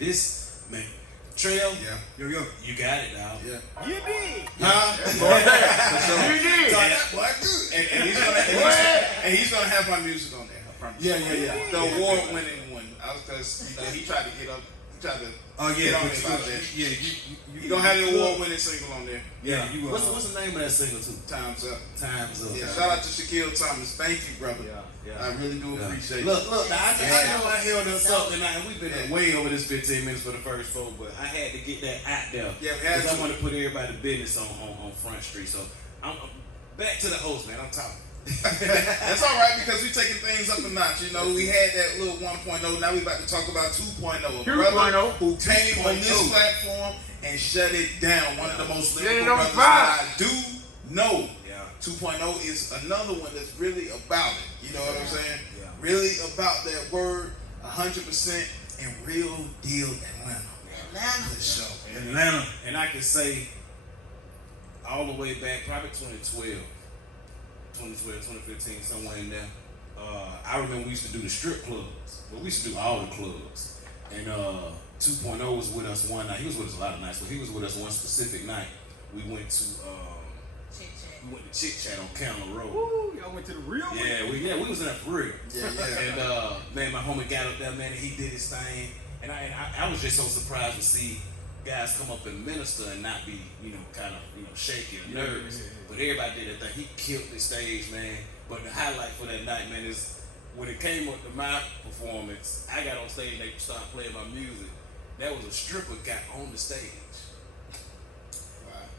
Treyo, Yeah. Yo. you got it, dog. Yeah. You did. Huh? You did. And he's gonna have my music on there. I promise. Yeah. The award-winning one. Because he tried to get up. He tried to. Oh, get yeah. on But it about that. you You gonna have the award-winning single on there. Yeah, you will. What's the name of that single too? Time's up. Time's Up. Yeah. Shout out to Shaquille Thomas. Thank you, brother. Yeah. I really do appreciate it. Look, now, I know I held us up tonight, and we've been way over this 15 minutes for the first 4, but I had to get that out there. Yeah, we had because I to. want to put everybody's business on Front Street. So I'm back to the host, man. I'm talking. That's all right, because we taking things up a notch. You know, we had that little 1.0. Now we about to talk about 2.0. A brother who came on this platform and shut it down. One of the most lyrical brothers that I do know. Yeah. 2.0 is another one that's really about it. You know what I'm saying? Yeah. Really about that word, 100% and real deal Atlanta. Good show. Atlanta. And I can say all the way back, probably 2012, 2015, somewhere in there. I remember we used to do the strip clubs. Well, we used to do all the clubs. And 2.0 was with us one night. He was with us a lot of nights, but he was with us one specific night. We went to Chit Chat on Counter Road. Woo, y'all went to the real one? Yeah, we was in there for real. Yeah. And man, my homie got up there, man, and he did his thing. And I was just so surprised to see guys come up and minister and not be, kind of, shaky or nervous. But everybody did their thing. He killed the stage, man. But the highlight for that night, man, is when it came up to my performance, I got on stage and they started playing my music. That was a stripper got on the stage.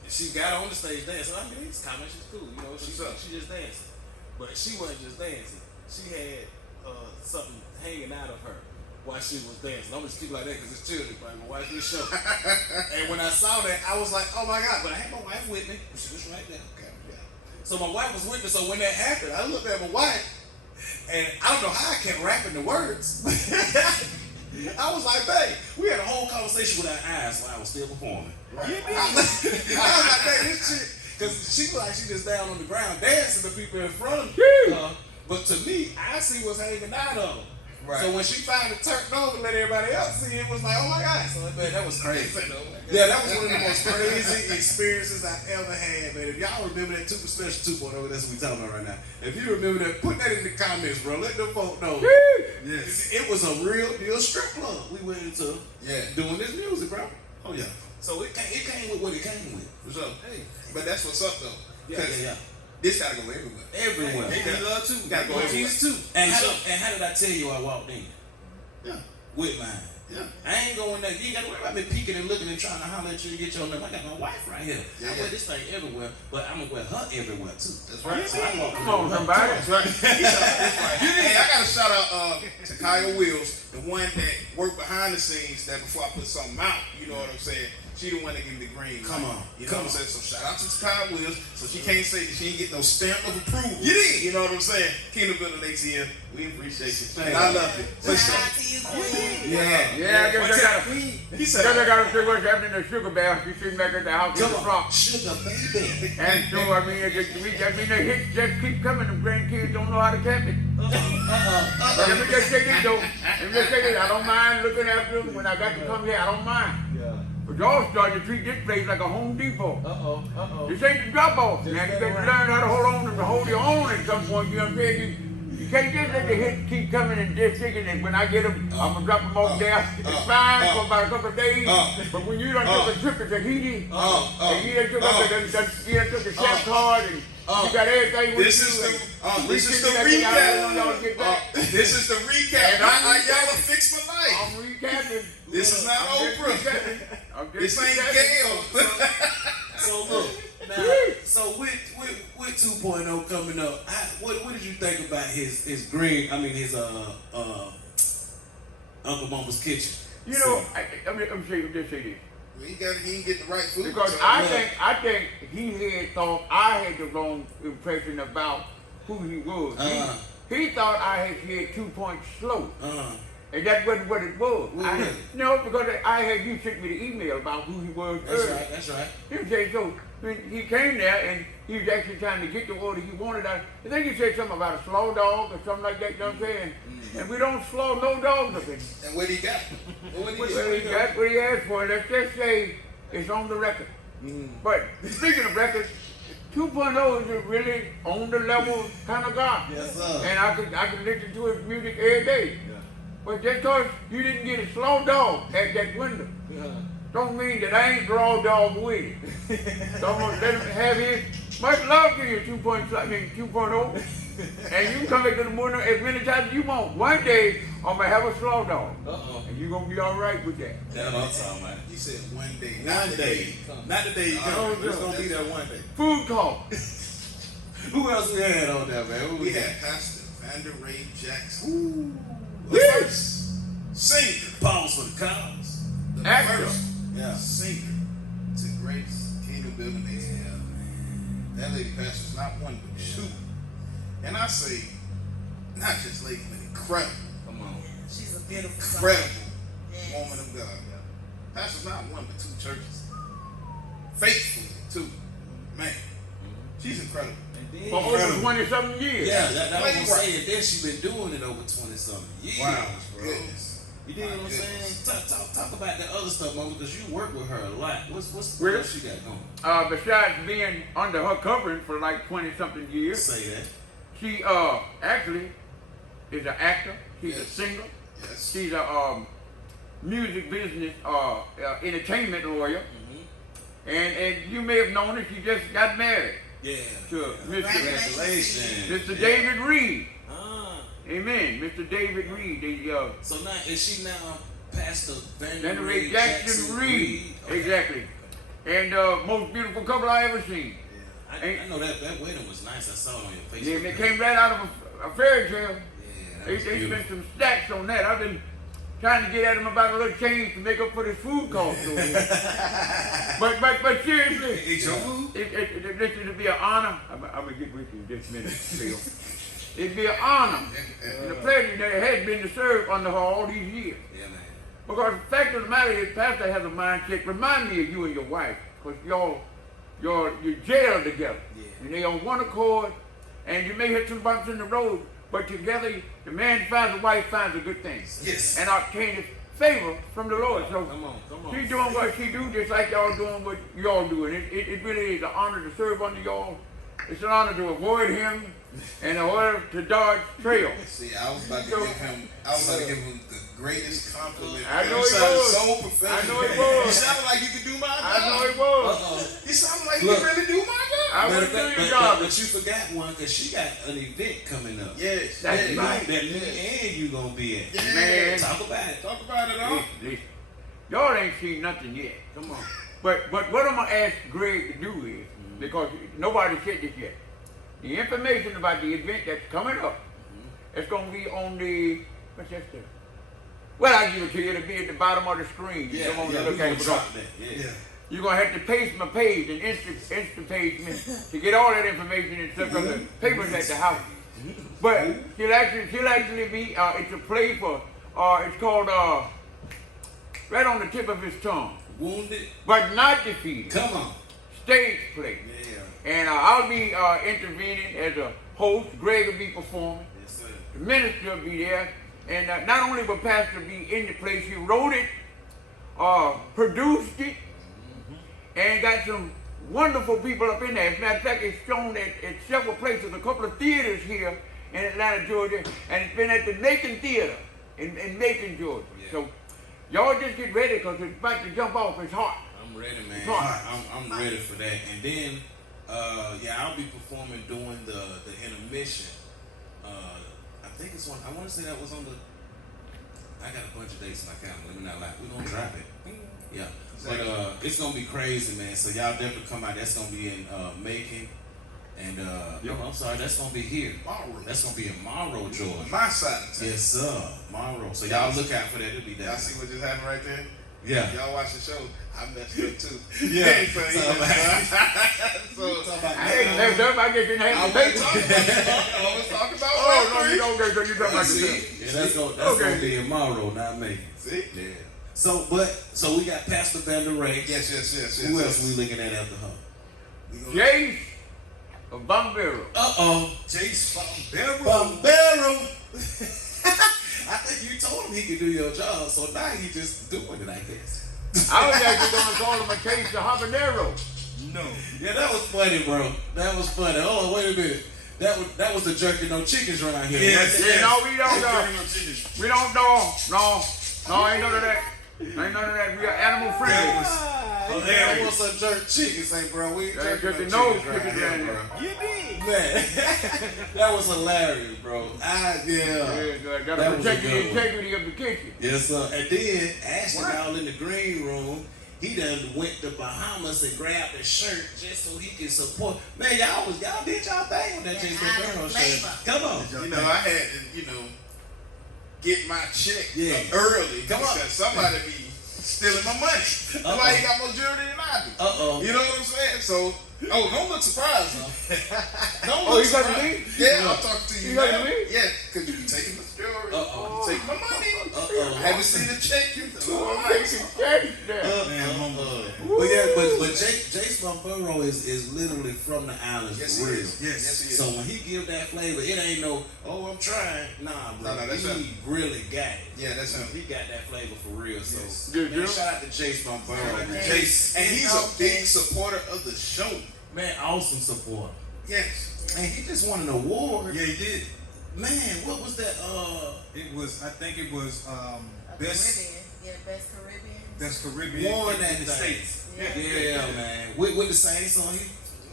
She got on the stage dancing. I mean, it's common, she's cool, she just dancing. But she wasn't just dancing. She had something hanging out of her while she was dancing. I'm just keep it like that because it's children, but watch this show. And when I saw that, I was like, oh my God, but I had my wife with me. She was right there. Okay, yeah. So my wife was with me, so when that happened, I looked at my wife, and I don't know how I kept rapping the words. I was like, babe, we had a whole conversation with our eyes while I was still performing. Right. I was like, babe, this shit, because she was like, she just down on the ground dancing to people in front of her. But to me, I see what's hanging out of them. Right. So when she finally turned over and let everybody else see it, was like, oh my God. So man, that was crazy. Yeah, that was one of the most crazy experiences I ever had, man. If y'all remember that Super Special 2.0, that's what we're talking about right now. If you remember that, put that in the comments, bro. Let them folk know. Yes. It was a real deal strip club we went into doing this music, bro. Oh, yeah. So it came with what it came with. So, hey, but that's what's up, though. Yeah. This gotta go everywhere. Everywhere. Hey, love too. Gotta go everywhere. Too. And how did I tell you I walked in? Yeah. With mine. Yeah. I ain't going there. You ain't got to worry about me peeking and looking and trying to holler at you to get your number. I got my wife right here. I wear this thing everywhere, but I'm going to wear her everywhere too. That's right. So I'm Come on, somebody. That's right. Hey, I got to shout out to Kaya Wills, the one that worked behind the scenes that before I put something out, you know what I'm saying? She the one that gave me the green light. Come on. You know what I'm saying? So shout out to Kaya Wills. So she can't say that she ain't get no stamp of approval. You did. You know what I'm saying? Kingdom Building ATL, we appreciate you. Thank And I love you. For Shout sure. out to you, Queen. Yeah. Yeah, I guess I got He said, I got to see what's happening in the sugar bath. You sitting back at the house in the front. Sugar baby. And so, I mean, the hits just keep coming. The grandkids don't know how to catch it. But let me just say this, though. I don't mind looking after them when I got to come here. I don't mind. Yeah. But y'all starting to treat this place like a Home Depot. This ain't the drop off. Now you got to learn how to hold on and hold your own at some point. You know what I'm saying? You can't just let the hits keep coming and just thinking that when I get them, I'm gonna drop them off there. It's fine for about a couple of days. But when you done took a trip to Tahiti, and you done took the chef card and you got everything with this is the recap. This is the recap. Y'all will fix my life. I'm recapping. This is not Oprah. This ain't Gail. So look, now, so with 2.0 coming up, what did you think about his Uncle Mama's Kitchen? You know, let me just say this. He ain't getting the right food. Because I think he had thought I had the wrong impression about who he was. He thought I had 2 points slow. And that wasn't what it was. No, because I had you sent me the email about who he was. That's right. He said, so when he came there and he was actually trying to get the order he wanted. I think he said something about a slow dog or something like that, you know what I'm saying? And we don't slow no dogs up in. And what he got? What he got, what he asked for, let's just say it's on the record. But speaking of records, 2.0 is really on the level kind of guy. Yes, sir. And I could listen to his music every day. But just because you didn't get a slow dog at that window, don't mean that I ain't raw dog with it. So I'm gonna let him have his much love to you 2.0. And you can come back to the morning as many times as you want. One day I'm gonna have a slow dog. And you're gonna be all right with that. That's what I'm talking about. He said one day. Not today. Not the day you come. It's gonna be there one day. Food call. Who else we had on there, man? Who We had Pastor Vander Ray Jackson. Ooh. The first singer. Pause for the cause. The Actor. first Yeah. singer to grace Kingdom Building ATL. That lady pastor's not one but two. And I say, not just lady, but incredible. Come on. She's a beautiful Incredible Yes. woman of God. Pastor's not one but two churches. Faithfully, too. Man, she's incredible. For over 20-something years. Yeah, that was Right. gonna say it. Then she been doing it over 20-something years, Wow, bro. goodness. You dig what I'm Goodness. saying? Talk about that other stuff, Mama, because you work with her a lot. What Really? else she got going? Besides being under her covering for like 20-something years, Say that. she actually is an actor. She's a Yes. singer. Yes. She's a music business entertainment lawyer. And you may have known her. She just got married Yeah. to Congratulations. Mr. David Reed. Ah. Amen. Mr. David Reed. So now is she now Pastor Vander Vander Ray Jackson Reed. Okay. Exactly. And most beautiful couple I ever seen. I know that wedding was nice. I saw it on your Facebook. Yeah, they came right out of a fairy tale. Yeah, They that was spent beautiful. some stacks on that. I've been trying to get at him about a little change to make up for this food cost over here. but seriously, Eat your food? it'd be an honor. I'm gonna get with you in just a minute, Phil. It'd be an honor and a pleasure that it has been to serve under her all these years. Yeah, man. Because the fact of the matter is, Pastor has a mindset. Remind me of you and your wife, because you're jailed together. Yeah. And they on one accord, and you may hit some bumps in the road, but together the man finds a wife finds a good thing. Yes. And obtains favor from the Lord. So Come on. she's doing what she do, just like y'all doing what y'all doing. It really is an honor to serve under y'all. It's an honor to avoid him and an honor to dodge trail. See, I was about to give him the greatest compliment. I know You he sounded was. so professional. I know he was. You sounded like you could do my job. I know it was. You sounded like Look. you really do my job. I But, would but, do your job. but you forgot one because she got an event coming up. Yes. That's yes, right. That me and you gonna be at. Yeah. Man. Talk about it. Talk about it all. Listen, y'all ain't seen nothing yet. Come on. But what I'm gonna ask Greg to do is, because nobody said this yet, the information about the event that's coming up, it's gonna be on the well, I'll give it to you. It'll be at the bottom of the screen. You don't want to we look at gonna it because drop that. Yeah. you're gonna have to paste my page and instant page me to get all that information and stuff because the paper's at the house. But she'll actually be it's a play for it's called right on the tip of his tongue. Wounded. But not defeated. Come on. Stage play. Yeah. And I'll be intervening as a host. Greg will be performing. Yes, sir. The minister will be there. And not only will Pastor be in the place, he wrote it, produced it, and got some wonderful people up in there. As a matter of fact, it's shown at several places, a couple of theaters here in Atlanta, Georgia, and it's been at the Macon Theater in Macon, Georgia. Yeah. So y'all just get ready because it's about to jump off. It's hot. I'm ready, man. It's hot. I'm ready for that. And then, I'll be performing during the intermission. I think it's one. I want to say that was on the. I got a bunch of dates in my calendar. Let me not lie. We're gonna drop it. Yeah. But it's gonna be crazy, man. So y'all definitely come out. That's gonna be in Macon. And no, I'm sorry, that's gonna be here. Monroe. That's gonna be in Monroe, Georgia. My side of town. Yes, sir. Monroe. So y'all look out for that. It'll be Y'all down. see what just happened right there? Yeah. Y'all watch the show. I messed up too. Yeah. so, I just didn't have to take it. I was talking about Oh, no, you don't get you talking about yourself. Yeah, that's gonna be in Monroe, not Macon. See? Yeah. So we got Pastor Vander Ray. Yes. Who else we looking at after her? Jace of Bombero. Jace Bombero. Bombero. I think you told him he could do your job, so now he just doing it, I guess. I was actually going to call him a case of habanero. No. Yeah, that was funny, bro. That was funny. Hold on, wait a minute. That was the jerky no chickens around here. Yes. No, we don't know. We don't know. No, ain't none of that. Ain't none of that. We are animal friendly. That was a jerk chicken, say, bro. We ain't That jerking just no the chickens nose around chicken here, around bro. here. You did. Man, that was hilarious, bro. Yeah, got That to was protect a the good one. integrity of the kitchen. Yes, sir. And then Ashton all in the green room. He done went to Bahamas and grabbed a shirt just so he could support. Man, y'all did y'all thing with that James Burrow shirt. Come on. You know, I had to, get my check early. Come on. Because somebody be stealing my money. That's why he got more jewelry than I do. You know what I'm saying? So, don't look surprised. Don't look you talking to me? Yeah, I'm talking to you. You talking to me? Yeah, because you be taking the jewelry. You take my money. I haven't seen the check. You But Jace Bombero is literally from the islands for real. Yes, he is. So when he give that flavor, it ain't no, I'm trying. Nah, bro. No, that's he really got it. Yeah, that's him. He got that flavor for real. So Good, shout out to Jace Bombero. Jace. And he's a big supporter of the show. Man, awesome support. Yes. And he just won an award. Yeah, he did. Man, what was that? I think it was Best Caribbean. Best Caribbean Won in that the thing. States. Yeah, man. With the same song he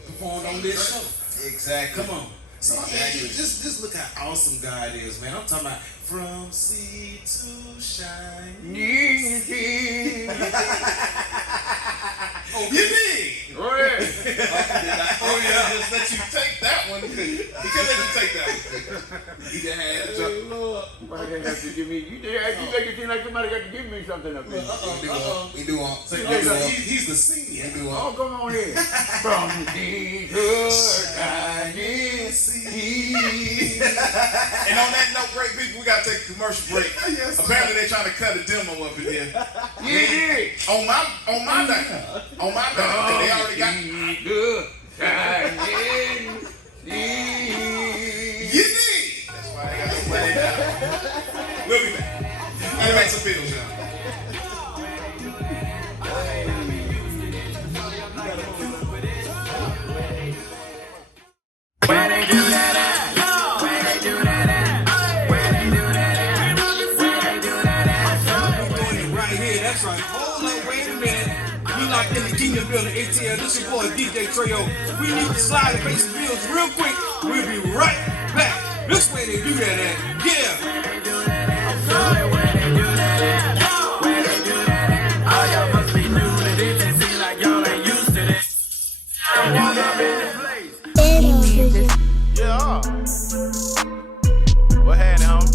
performed on this show. Exactly. Come on. So Exactly. just look how awesome God is, man. I'm talking about from sea to shining. Easy. You did. Go ahead. Just let you take that one. He can let you take that one. He done had a joke. Why they have to give me? You make it seem like somebody got to give me something up there. We do want. He's the senior. Oh, come on here. From the good shining sea. And on that note, great people, we gotta take a commercial break. Apparently, they're trying to cut a demo up in here. Yeah. On my dime. They already got. Good shining sea. You did. That's why they got to play that. We'll be back. Let me make some bills, y'all. Where they do that at? Where they do that at? Where they do that at? Where they do that at? We're doing it right here. That's right. Hold up, wait a minute. We locked in the Kingdom Building ATL. This your boy DJ Treo. We need to slide and pay some bills real quick. We'll be right back. This way they do that at. Yeah. Where they do that at? Where they do that at? Where they do that at? Oh, y'all must be new to this. It seems like y'all ain't used to this. I walk up in the place. Yeah. What happened, homie?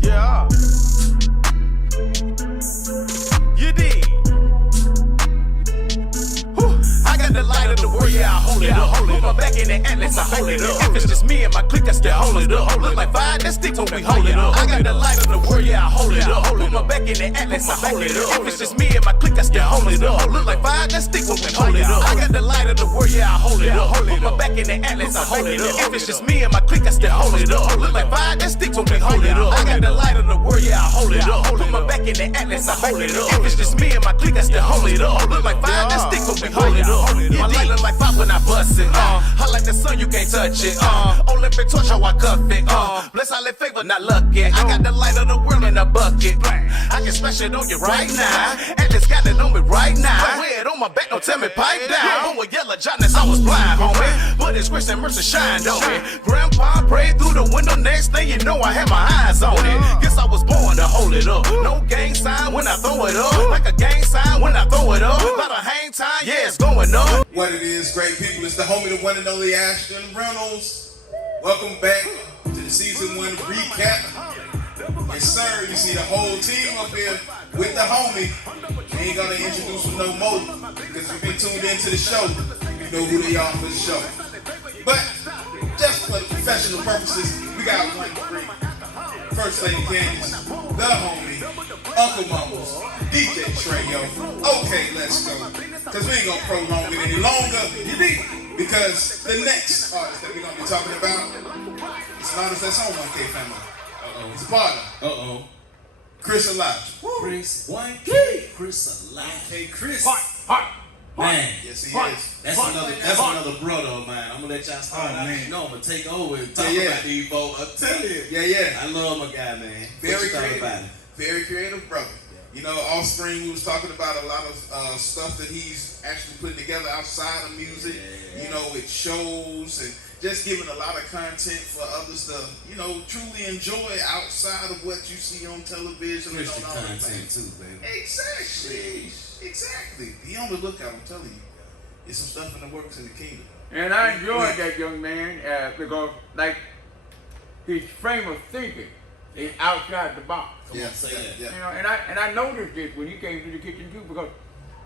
Yeah. You did. Whew. I got the light of the world, yeah, I hold it. it up. Put my back in the atlas, I hold it up. If it's just me and my clique, I still hold it up. Look like fire, that stick when we hold it up. I got the light of the world, yeah, I hold it up. Put my back in the atlas, I hold it up. If it's just me and my clique, I still hold it up. Look like fire, that stick when we hold it up. I got the light of the world, yeah, I hold it up. Put my back in the atlas, I hold it up. If it's just me and my clique, I still hold it up. Look like fire, that stick when we hold it up. I got the light of the world, yeah, I hold it up. Put my back in the atlas, I hold it up. If it's just me and my clique, I still hold it up. Look like fire, that stick when we hold it up. My light look like fire when I bust it. I like the sun, you can't touch it. Olympic torch, how I cuff it. Bless all that favor, not lucky. I got the light of the world in a bucket. I can smash it on you right now. Atlas got it on me right now. Wear it on my back, don't tell me pipe down. I'm with yellow Johnny's, I was blind, homie. But His grace and mercy shined on me. Grandpa prayed through the window, next thing you know, I had my eyes on it. Guess I was born to hold it up. No gang sign when I throw it up. Like a gang sign when I throw it up. Lot of hang time, yeah, it's going up. What it is, great people, it's the homie, the one and only Ashton Reynolds. Welcome back to the season 1 recap. Yes, sir, you see the whole team up here with the homie. We ain't gonna introduce them no more, because if you've been tuned into the show, you know who they are for the show. But, just for the professional purposes, we got one to bring. First Lady Candace, the homie, Uncle Mumbles, DJ Treyo. Okay, let's go. Because we ain't gonna prolong it any longer. You dig? Because the next artist that we're gonna be talking about is an artist that's on 1K family. It's a partner. Chris Elijah. Chris 1K. Chris Elijah. Hey, Chris. Man, Yes, he is. that's another brother of mine. I'm gonna let y'all start out. man. You know I'm gonna take over and talk Yeah. about these folks. I'm telling you. Yeah. I love my guy, man. Very What you thought creative. about it? Very creative brother. You know, Offspring, we was talking about a lot of stuff that he's actually putting together outside of music. You know, with shows and just giving a lot of content for others to, you know, truly enjoy outside of what you see on television Christian and on all that content things. too, baby. Exactly. Be on the lookout, I'm telling you. There's some stuff in the works in the kingdom. And I enjoyed that young man because, like, his frame of thinking is outside the box. Come on, say that. You know, and I noticed this when he came to the kitchen too, because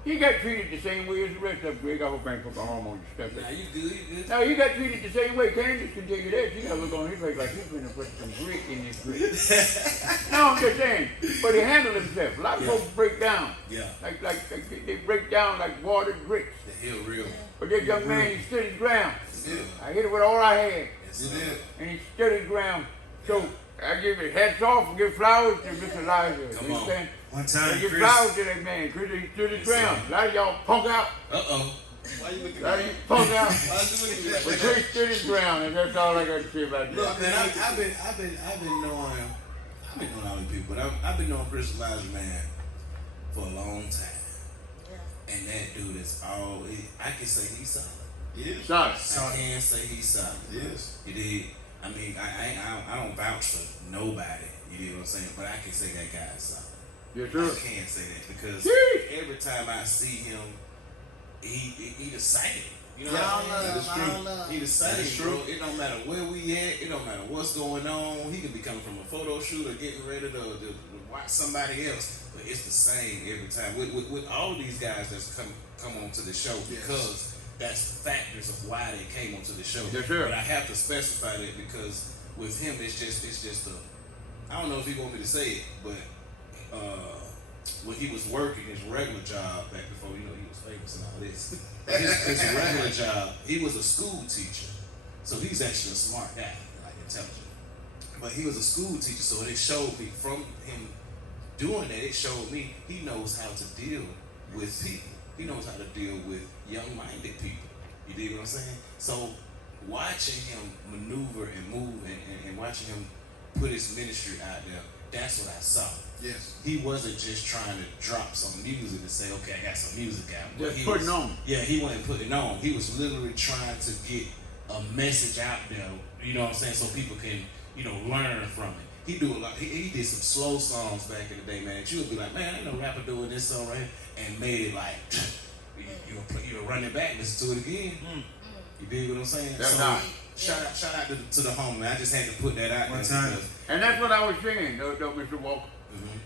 he got treated the same way as the rest of us. Greg, I hope I ain't put my arm on your stuff. Nah, you good. No, he got treated the same way. Candace can tell you that. She got to look on his face like he's going to put some grit in his grit. No, I'm just saying. But he handled himself. A lot of folks break down. Yeah. Like they break down like watered grits. The hill real. But that young man, he stood his ground. Yeah. I hit it with all I had. Yes, You sir. did. And he stood his ground. So I give it hats off and give flowers to Mr. Elijah. Come You on. understand? One I time, give Chris, flowers to that man. Chris, he stood his ground. A lot of y'all punk out. Why you looking A lot at of me? you punk out. Why you looking at But me? Chris stood his ground, and that's all I got to say about that. Look, man, I've been knowing all these people, but I've been knowing Chris Elijah, man, for a long time. Yeah. And that dude is I can say he's solid. Yes. Sorry. I can say he's solid. Yes. You did. I mean, I don't vouch for nobody. You know what I'm saying? But I can say that guy is solid. Yes, I sir. can say that because Sheesh. every time I see him, he the same. You know Yeah, what I mean? that is true. He the same, That is bro. true. It don't matter where we at. It don't matter what's going on. He could be coming from a photo shoot or getting ready to watch somebody else. But it's the same every time. With all of these guys that's come onto the show Yes. because that's factors of why they came onto the show. Yes, sir. But I have to specify that because with him, it's just a. I don't know if he want me to say it, but when he was working his regular job back before he was famous and all this, his regular job, he was a school teacher, so he's actually a smart guy, like intelligent. But he was a school teacher, so it showed me from him doing that. It showed me he knows how to deal with people. He knows how to deal with young-minded people. You dig what I'm saying? So watching him maneuver and move and watching him put his ministry out there, that's what I saw. Yes. He wasn't just trying to drop some music and say, okay, I got some music out. But Just he putting was, on. Yeah, he wasn't putting on. He was literally trying to get a message out there, you know what I'm saying, so people can, learn from it. He do a lot. He did some slow songs back in the day, man. You would be like, man, I know rapper doing this song right here, and made it like, you'll run it back, listen to it again. You dig what I'm saying? That's so, right. Shout out to the homie. I just had to put that out One there time. because- And that's what I was saying, though, Mr. Walker.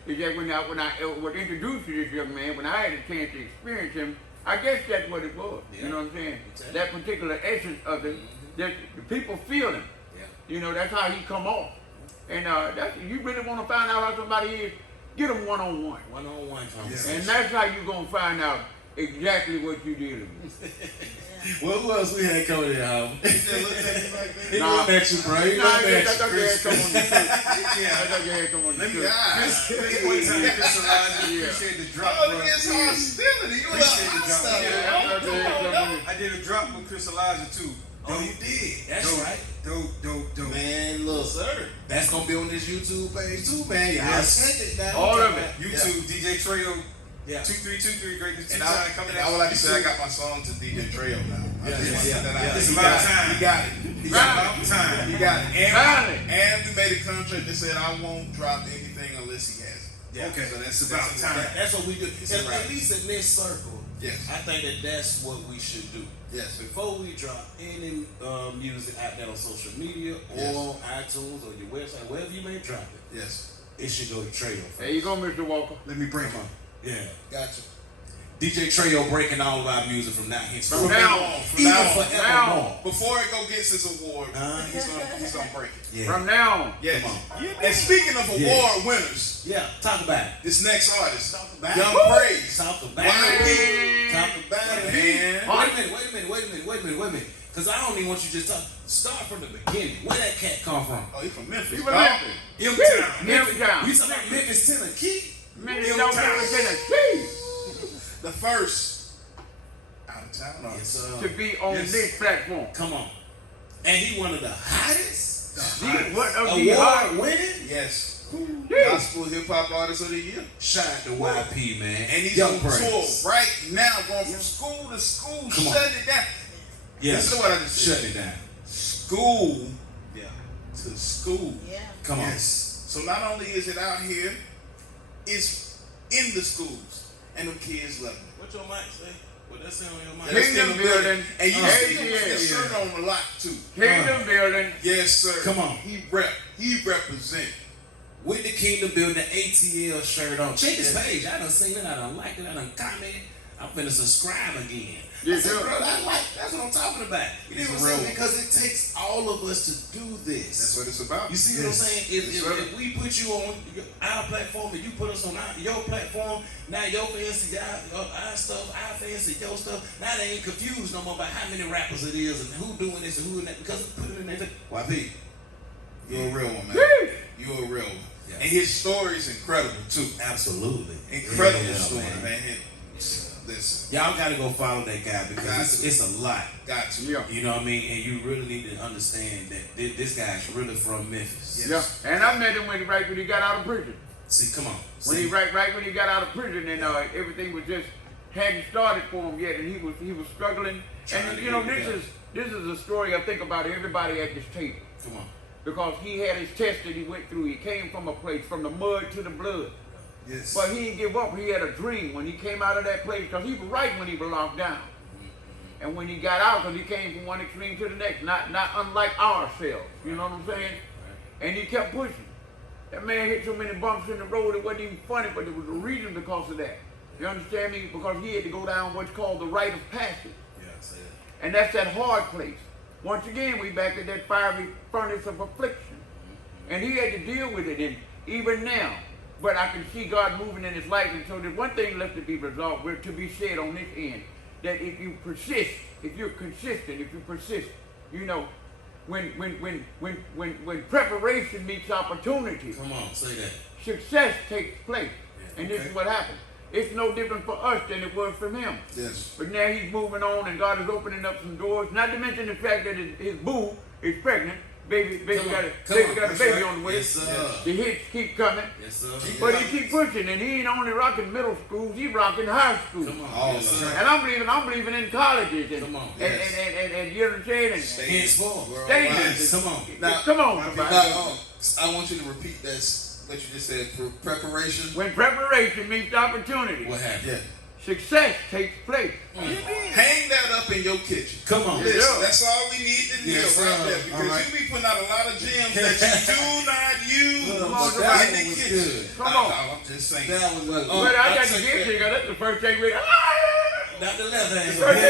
Is that when I was introduced to this young man, when I had a chance to experience him I guess that's what it was. Yeah. You know what I'm saying? Exactly. That particular essence of it, that the people feel him. Yeah. You know, that's how he come off. And that's, you really want to find out how somebody is, get them one-on-one. One-on-one conversation. And that's how you're going to find out exactly what you're dealing with. Well, who else we had coming in, Howard? He just looked at me like that. He looked at you, bro. He Nah, looked I at thought you. you had come on the street. I thought you had come on the Let me street. die. One time, Chris Elijah, Yeah. appreciate the drop. Oh, bro. look at his hostility. You look Appreciate the drop. hostile. Yeah, I thought you had come on the I did a drop with Chris Elijah too. Oh, you did. That's dope, right. Dope. Man, look, sir. That's gonna be on this YouTube page too, man. Y'all Yes. send it down. All of it. YouTube, DJ Treo, Yeah. 2323, greatest two And time coming I would like to say I got my song to DJ Trail now. I Yeah, just want to yeah, get that yeah. out. It's He about got it. time. He got it. It's about time. He got it. Finally. And we made a contract that said I won't drop anything unless he has it. Yeah. Okay, So that's about that's time. That's what we do. It's At, a wrap. at least in this circle, Yes. I think that's what we should do. Yes. Before we drop any music out there on social media or Yes. on iTunes or your website, wherever you may drop it, Yes. it should go to Trail. There you go, Mr. Walker. Let me break Come it. on. Yeah. Gotcha. DJ Trail breaking all of our music from now From henceforth. now on. on. From Even now on. forevermore. Before it go gets his award, Uh-huh. he's gonna break it. Yeah. From now on. Yes. Come on. And speaking of Yeah. award winners, Yeah, talk about it. this next artist, about Young it. Praise. Talk about YP. it. Talk about it. Man. Wait a minute. Because I don't even want you to just talk. Start from the beginning. Where that cat come from? Oh, he from Memphis. You were dog. laughing. M-Town. M-Town. You talking about Memphis, Tennessee? Man, you don't get to Tennessee The first out of town Yes, artist. to be on Yes. this platform. Come on. And he one of the hottest, What of the hot? award winning, Yes. Yeah. Gospel hip hop artist of the year. shout out to YP, man. And he's Young on Praise. tour right now, going from school to school, Come on. shutting it down. Yes. Listen to what I just said. Shut it down. School Yeah. to school. Yeah. Come on. So not only is it out here, it's in the schools, and them kids love it. What your mic say? What that say on your mic? That's Kingdom Kingdom building. building. And you see him with ATL. his shirt on a lot too. Kingdom building. Yes, sir. Come on. He represent. With the Kingdom Building, the ATL shirt on. Check his page. I done seen it. I done liked it. I done commented. I'm finna subscribe again. Yes, I said, sir. bro, that's what I'm talking about. You know It's what a I'm saying? real one. Because it takes all of us to do this. That's what it's about. You see what I'm saying? If, Yes, if, sir. if we put you on our platform and you put us on your platform, now your fans see our stuff, our fans see your stuff. Now they ain't confused no more about how many rappers it is and who doing this and who doing that because we put it in there. YP, you're a real one, man. Woo! You're a real one. Yeah. And his story is incredible too. Absolutely. Incredible Yeah, story, man. Listen, Y'all gotta go follow that guy because it's a lot. got you. Yeah. You know what I mean? And you really need to understand that this guy's really from Memphis. Yes. Yeah. And I met him when he got out of prison. See, come on. When See? he right when he got out of prison, and everything was just hadn't started for him yet, and he was struggling. Trying And to you know, get it this is a story I think about everybody at this table, Come on. because he had his test that he went through. He came from a place, from the mud to the blood. Yes. But he didn't give up. He had a dream when he came out of that place, because he was right when he was locked down. And when he got out, because he came from one extreme to the next, not unlike ourselves. You know what I'm saying? And he kept pushing. That man hit so many bumps in the road, it wasn't even funny, but there was a reason because of that. You understand me? Because he had to go down what's called the rite of passage. Yeah, say that. And that's that hard place. Once again, we back at that fiery furnace of affliction. And he had to deal with it, and even now. But I can see God moving in his life, and so there's one thing left to be resolved, to be said on this end, that if you persist, if you're consistent, if you persist, you know, when preparation meets opportunity, Come on, say that. success takes place. Yeah, And this is what happened. It's no different for us than it was for him. Yes. But now he's moving on, and God is opening up some doors. Not to mention the fact that his boo is pregnant. Baby Come got on, a come baby on, got a that's baby right. on the way. Yes, sir. The hits keep coming. Yes, sir. But he keep pushing, and he ain't only rocking middle schools, he rocking high school. Come on. All yes, of sir. it. And I'm believing in colleges, and Come on. Yes. and you know what I'm saying? And Henceforth. stages. Come on. Now, Come on, now, somebody. I want you to repeat this, what you just said, for preparation. When preparation meets opportunity, What happened? Yeah. success takes place. Hang that up in your kitchen. Come on. Listen, Yeah. that's all we need to know Yes, right sir. there, because All right. you be putting out a lot of gems that you do not use Come on, in somebody. the was kitchen. good. Come on. I'm just saying. That was But I got to take get that. you, that's the first thing we Dr. Leatherhead. Because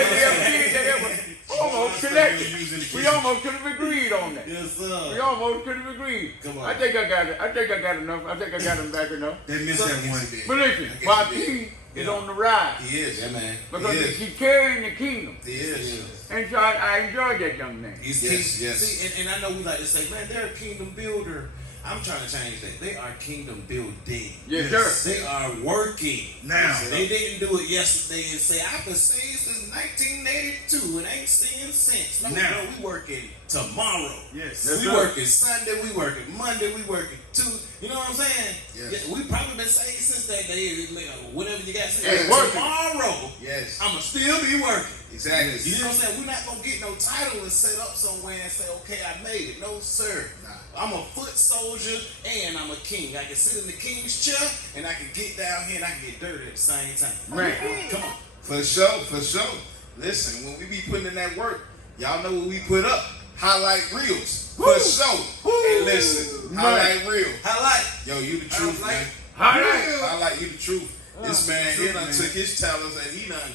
they almost connected. We almost could have agreed on that. Yes, sir. We almost could have agreed. Come on. I think I got it. I think I got enough. I think I got him back enough. They missed that one. But listen, Joaquin is on the rise. He is. Yeah, man. Because He is. he's carrying the kingdom. He is. And so I enjoyed that young man. He's Yes, king. yes. See, and I know we like to say, man, they're a kingdom builder. I'm trying to change that. They are kingdom building. Yes, sir. They are working. Now. They didn't do it yesterday and say, I've been saved since 1982 and ain't seen since. No, Now. no, we working tomorrow. Yes. Yes, We sir. working Sunday, we working Monday, we working Tuesday. You know what I'm saying? Yes. Yeah, we probably been saved since that day. Whatever you got to It's say. working. Tomorrow, Yes. I'ma still be working. Exactly. You know what I'm saying? We're not gonna get no title and set up somewhere and say, okay, I made it. No, sir. Nah. I'm a foot soldier and I'm a king. I can sit in the king's chair and I can get down here and I can get dirty at the same time. Man. Come on. For sure, for sure. Listen, when we be putting in that work, y'all know what we put up. Highlight reels. For sure. Hey, listen. Highlight reel. Highlight. Yo, you the truth, Highlight. man. Highlight. Highlight, you the truth. This man here done man. took his talents and he done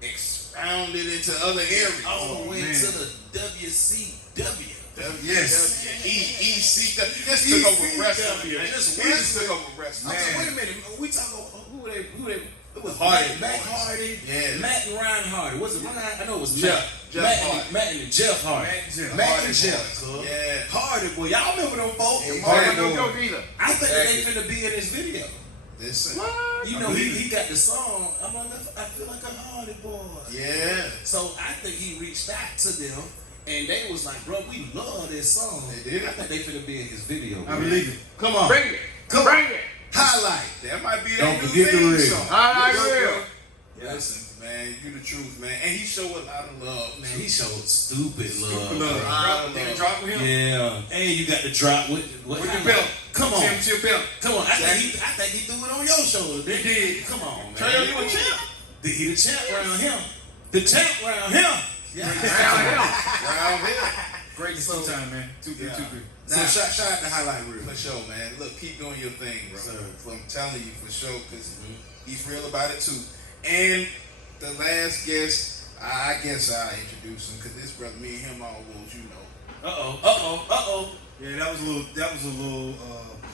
expounded into other areas. All the way man. to the WCW. Yes. ECW. Just took over wrestling. man. He Just just took over wrestling. Okay, wait a minute. We talking who they it was Hardy Matt boys. Hardy, Yeah. Matt and Ryan Hardy. Was it Ryan? I know it was Jeff. Matt. Jeff Hardy. Matt and Jeff Hardy. Matt and Jeff. Matt Hardy and Jeff. boys. Yeah. Hardy boy. Y'all remember them folks? Yeah, I Hardy don't boy. know either. I think that they Exactly. finna be in this video. Listen. What? You I know, believe he got the song. I'm like, I feel like a Hardy boy. Yeah. So I think he reached out to them, and they was like, bro, we love this song. They did. I think they finna be in his video. I believe it. Come on. Bring it. Come Bring it. Highlight. That might be that Don't new forget the theme reel. song. Highlight Yeah. reel. Listen, man, you the truth, man. And he showed a lot of love. Man, he showed stupid love. Love. Love. Did it drop with him? Yeah, and you got the drop with With the highlight. belt. Come on, Championship belt. come on. I think he threw it on your shoulder. He did. Come on, man. Trail, you a champ. He the champ around him. The champ around him. Yeah. Around here. Great two-time, man. Too good, Yeah. too good. So shout out to highlight reel. For sure, man. Look, keep doing your thing, bro. Sir. I'm telling you, for sure, because he's real about it, too. And the last guest, I guess I'll introduce him, because this brother, me and him all wolves, you know. Yeah, that was a little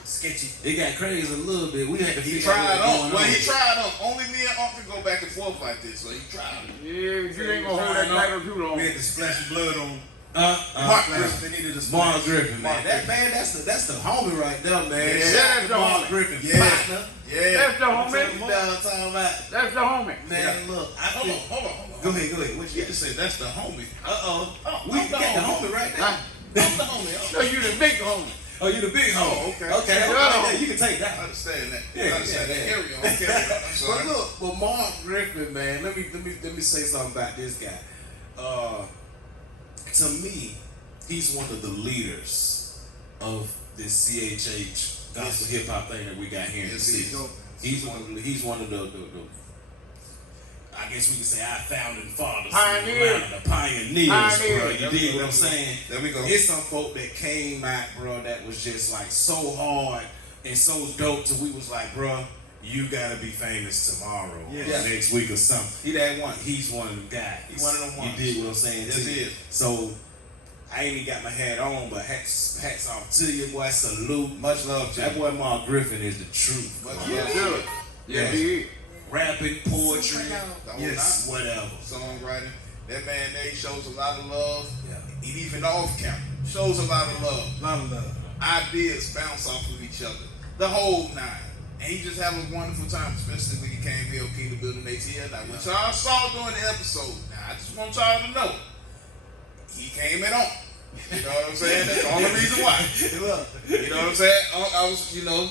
sketchy. It got crazy a little bit. We had to He figure out tried what on. was Well, going he tried on. Only me and Unc can go back and forth like this, so he tried. Yeah, you ain't gonna hold that title too long. We had to splash the blood on Mark Griffin. They needed a Mark splash. Griffin, man. That's the homie right there, man. Yeah. Shout out to That's the Mark homie. Griffin, Yeah. partner. Yeah. That's the You homie. know what I'm talking about? That's the homie. Man, look, I Hold feel, on, hold on. Go ahead. What You you just said that's the homie. Uh-oh. Oh, We I'm got the homie right there. Huh? I'm the homie. No, you the big homie. Oh, you the big homie. Oh, okay. Okay, Yeah. yeah, you can take I that. understand that. Yeah, I understand yeah, that. yeah. Carry on. Carry on. I'm But sorry. look, but Mark Griffin, man, let me say something about this guy. To me, he's one of the leaders of this CHH gospel hip hop thing that we got here in the Yes, he city. is. He's one of the I guess we could say our founding fathers, Pioneers. the pioneers, Pioneers. bro. You dig what I'm saying? There we go. It's some folk that came out, bro, that was just like so hard and so dope till we was like, bro, you gotta be famous tomorrow Yes. or next week or something. He that one. He's one of them guys. He one of them ones. You dig what I'm saying? Yes, to he you? is. So I ain't even got my hat on, but hats off to you, boy. Salute. Much love to That you. boy Mark Griffin is the truth. Much bro. love to Sure. you. Yeah, he is. Rapping, poetry, Super dope. The whole Yes. nine. whatever. Songwriting. That man there, he shows a lot of love. Yeah. He even off camera shows a lot of love. A lot of love. Ideas bounce off of each other. The whole nine. And he just have a wonderful time, especially when he came here on Kingdom Building ATL. Now, what y'all saw during the episode, now I just want y'all to know, he came in on. You know what I'm saying? That's the only reason why. You know what I'm saying? I was, you know,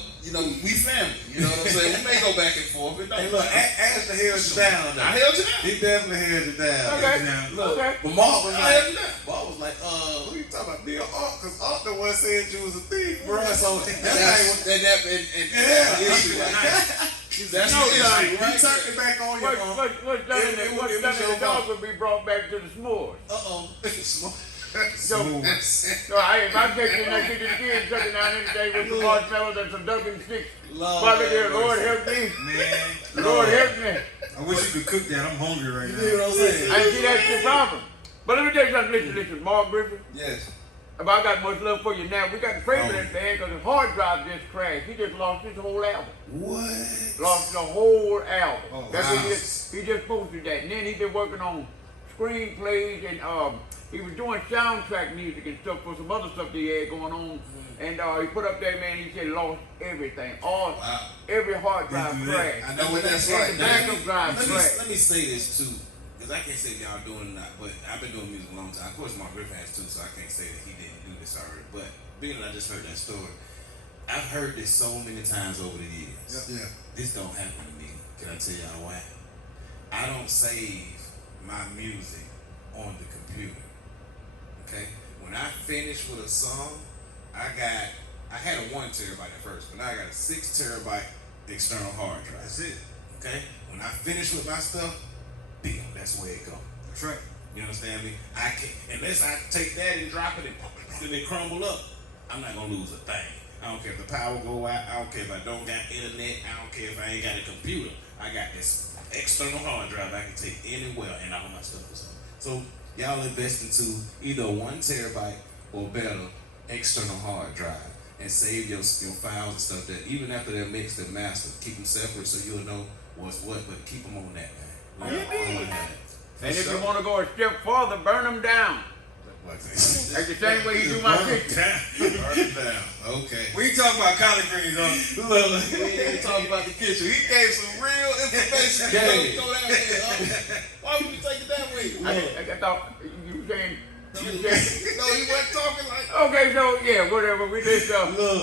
we family. You know what I'm saying? We may go back and forth. It don't Hey, look, Ashton held you down, though. I held you down. He definitely held you down. Okay. Now, Look, Okay. but Mark was I like, held you down. Mark was like, who you talking about? Bill Ark, because Ark the one said you was a thief, bro. So That's that's and yeah. issue. That's No, the issue, He right? turned it back on you. What's done in the dog will be brought back to the s'mores. Uh-oh. So if I take you in that kitchen again, chucking down anything with some marshmallows and some Dunkin' sticks, Father dear, Lord help me. Man, Lord help me. I wish you could cook that. I'm hungry right now. You know what I'm saying? I see that's the problem. But let me tell you something, listen, Mark Griffin. Yes. If I got much love for you now, we got to pray for that man because his hard drive just crashed. He just lost his whole album. What? Lost the whole album. Oh, That's wow. what he just posted that. And then he been working on screenplays and he was doing soundtrack music and stuff for some other stuff that he had going on. And he put up there, man, he said lost everything. Every hard drive crashed. I know what that's like. The backup drive crashed. Let me say this too, because I can't say if y'all doing it or not, but I've been doing music a long time. Of course, Mark Griffin has too, so I can't say that he didn't do this already. But being that I just heard that story, I've heard this so many times over the years. Yeah. This don't happen to me. Can I tell y'all why? I don't save my music on the computer. Okay? When I finish with a song, I had a 1 terabyte at first, but now I got a 6 terabyte external hard drive. That's it. Okay? When I finish with my stuff, bam, that's where it goes. That's right. You understand me? I can't, unless I take that and drop it and it crumble up, I'm not gonna lose a thing. I don't care if the power go out, I don't care if I don't got internet, I don't care if I ain't got a computer. I got this external hard drive I can take anywhere and all my stuff is on. So y'all invest into either a 1 terabyte or better external hard drive and save your files and stuff that even after they're mixed and mastered, keep them separate so you'll know what's what, but keep them on that, man. And if you want to go a step further, burn them down. That's Like the same way you do my picture. Burn it down. Okay. We talking about collard greens, huh? Look, we ain't talking about the kitchen. He gave some real information. Yeah. Throw down there. Why would you take it that way? I thought you saying. No, he wasn't talking like. Okay, so yeah, whatever. We just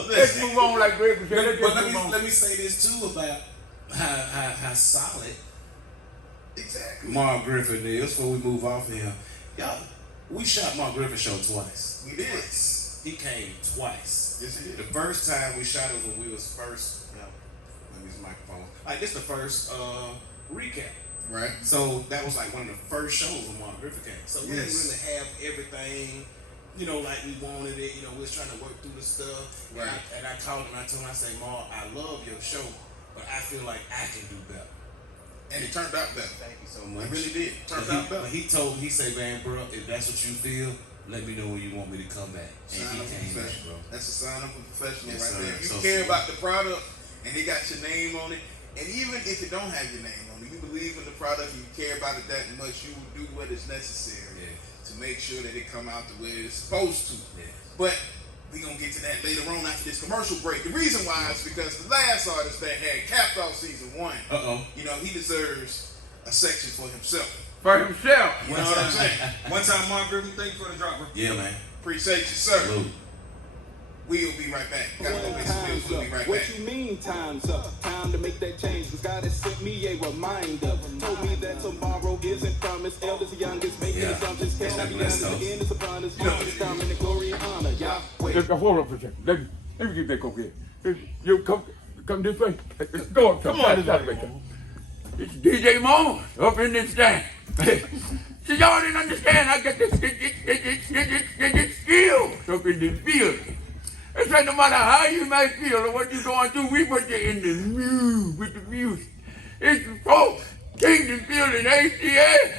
let's move on like Greg was saying. Let's But just move on. let me say this too about how solid Exactly. Mark Griffin is before we move off of him. Y'all, we shot Mark Griffin show twice. We did. He came twice. Yes, he did. The first time we shot it was when we was first, let me use the microphone. Like this the first recap. Right. So that was like one of the first shows when Mark Griffin came. So we didn't Yes. really have everything, like we wanted it. We was trying to work through the stuff. Right. And I called him. I told him, I say, Mark, I love your show, but I feel like I can do better. And it turned out better. Thank you so much. It really did. Turned out better. But he said, man, bro, if that's what you feel, let me know when you want me to come back. And Sign he up a came back, professional. bro. That's a sign up a professional Yes, right sir. there. If you So care sweet. about the product and it got your name on it, and even if it don't have your name on it, you believe in the product and you care about it that much, you will do what is necessary to make sure that it come out the way it's supposed to. Yeah. But we're going to get to that later on after this commercial break. The reason why is because the last artist that had capped off season 1, he deserves a section for himself. For himself. You know what I'm saying? One time, Mark Griffin, thank you for the drop, bro. Yeah, man. Appreciate you, sir. Salute. We'll be right back. Gotta go pay some bills. We'll be right What back. you mean time's up? Time to make that change. Cause God has sent me a reminder. Told me that tomorrow isn't promised. Elders, youngest, making assumptions. Can't be honest. The end is upon us. It's time in the glory and honor. Yahweh. Just hold on for a second. Let me get that coke here. You come this way. Go up. Come on, this way. It's DJ Mama up in this thing. See, y'all didn't understand. I got this skills up in this building. It's like no matter how you might feel or what you're going through, we put you in the mood with the music. It's folks, Kingdom Building, ATL.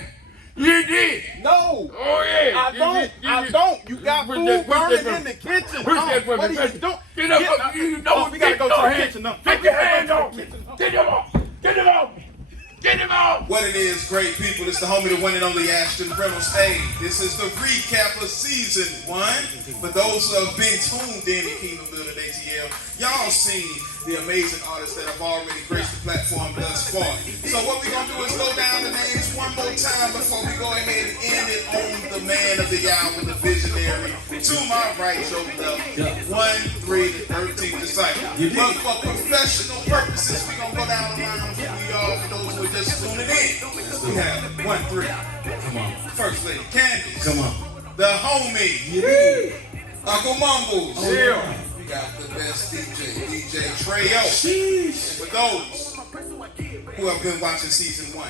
You did. No. Oh yeah. I don't. You got food burning in the kitchen. Push that for What me. are you doing? Get up. You know we gotta go to the kitchen now. Get your hands off me. Get him off. Get him off me. Get him off. What it is, great people. It's the homie, the one and only Ashton Reynolds. Hey, this is the recap of season 1. For those who have been tuned in to Kingdom Building ATL, y'all seen the amazing artists that have already graced the platform thus far. So what we're going to do is go down the names one more time before we go ahead and end it on the man of the hour, the visionary. To my right, your left, 1, 3, the 13th disciple. But for professional purposes, we're going to go down the line for y'all, for those who are just tuning in. We have 1, 3. Come on. First Lady Candace. Come on. The homie. Yeah. Uncle Mumbles. Yeah. We got the best DJ Treyo. And for those who have been watching season 1,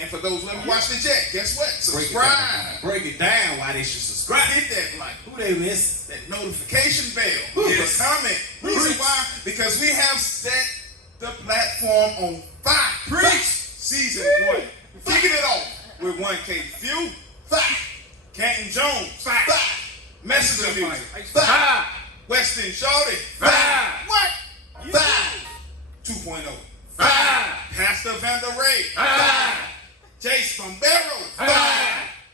And for those who haven't watched it yet, guess what? Subscribe. Break it down why they should subscribe. Hit that like Who they miss? that notification bell. Yes. Comment. Reason why? Because we have set the platform on fire. Preach. Season 1. Kicking it off with 1K Few. 5. Canton Jones. 5. Messenger Music. 5. Weston Shorty. 5. What? 5. 2.0. 5. Pastor Vander Ray. 5. Jace Bombero. 5.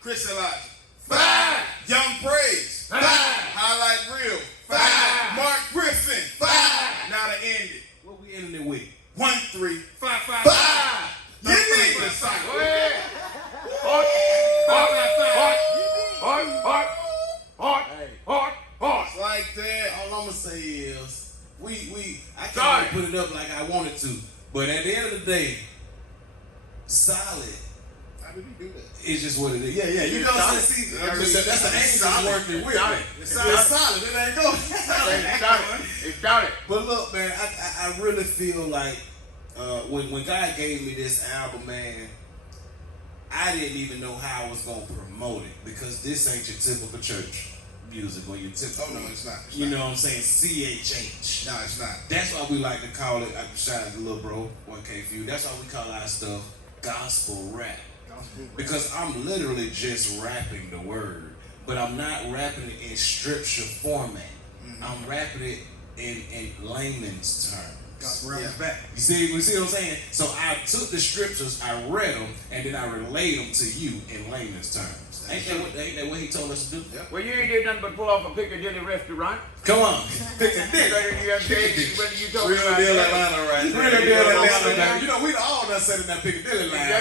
Chris Elijah. 5. Young Praise. 5. Highlight Real. 5. Mark Griffin. 5. Now to end it. What we ending it with? 1, 3, 5, 5. 5. You need the song. Go ahead. Hot. It's like that. All I'm gonna say is, I can't put it up like I wanted to, but at the end of the day, solid. How did we do that? It's just what it is. Yeah. You know what I'm saying? See, that's the angle working with me. It's solid. It ain't going. It's got it. But look, man, I really feel like when God gave me this album, man, I didn't even know how I was gonna promote it because this ain't your typical church music or your typical. Oh no, it's not. You know what I'm saying? CHH. No, it's not. That's why we like to call it. I shout out to little bro 1K Few. That's why we call our stuff gospel rap. Because I'm literally just rapping the word, but I'm not rapping it in scripture format. I'm rapping it in layman's terms. Back. You see what I'm saying? So I took the scriptures, I read them, and then I relayed them to you in layman's terms. Ain't that what he told us to do? Yep. Well, you ain't did nothing but pull off a Piccadilly restaurant. Come on. Piccadilly. Whether you talking Real about deal that. Atlanta right there. Real deal Atlanta. Man. You know, we all done sat in that Piccadilly line.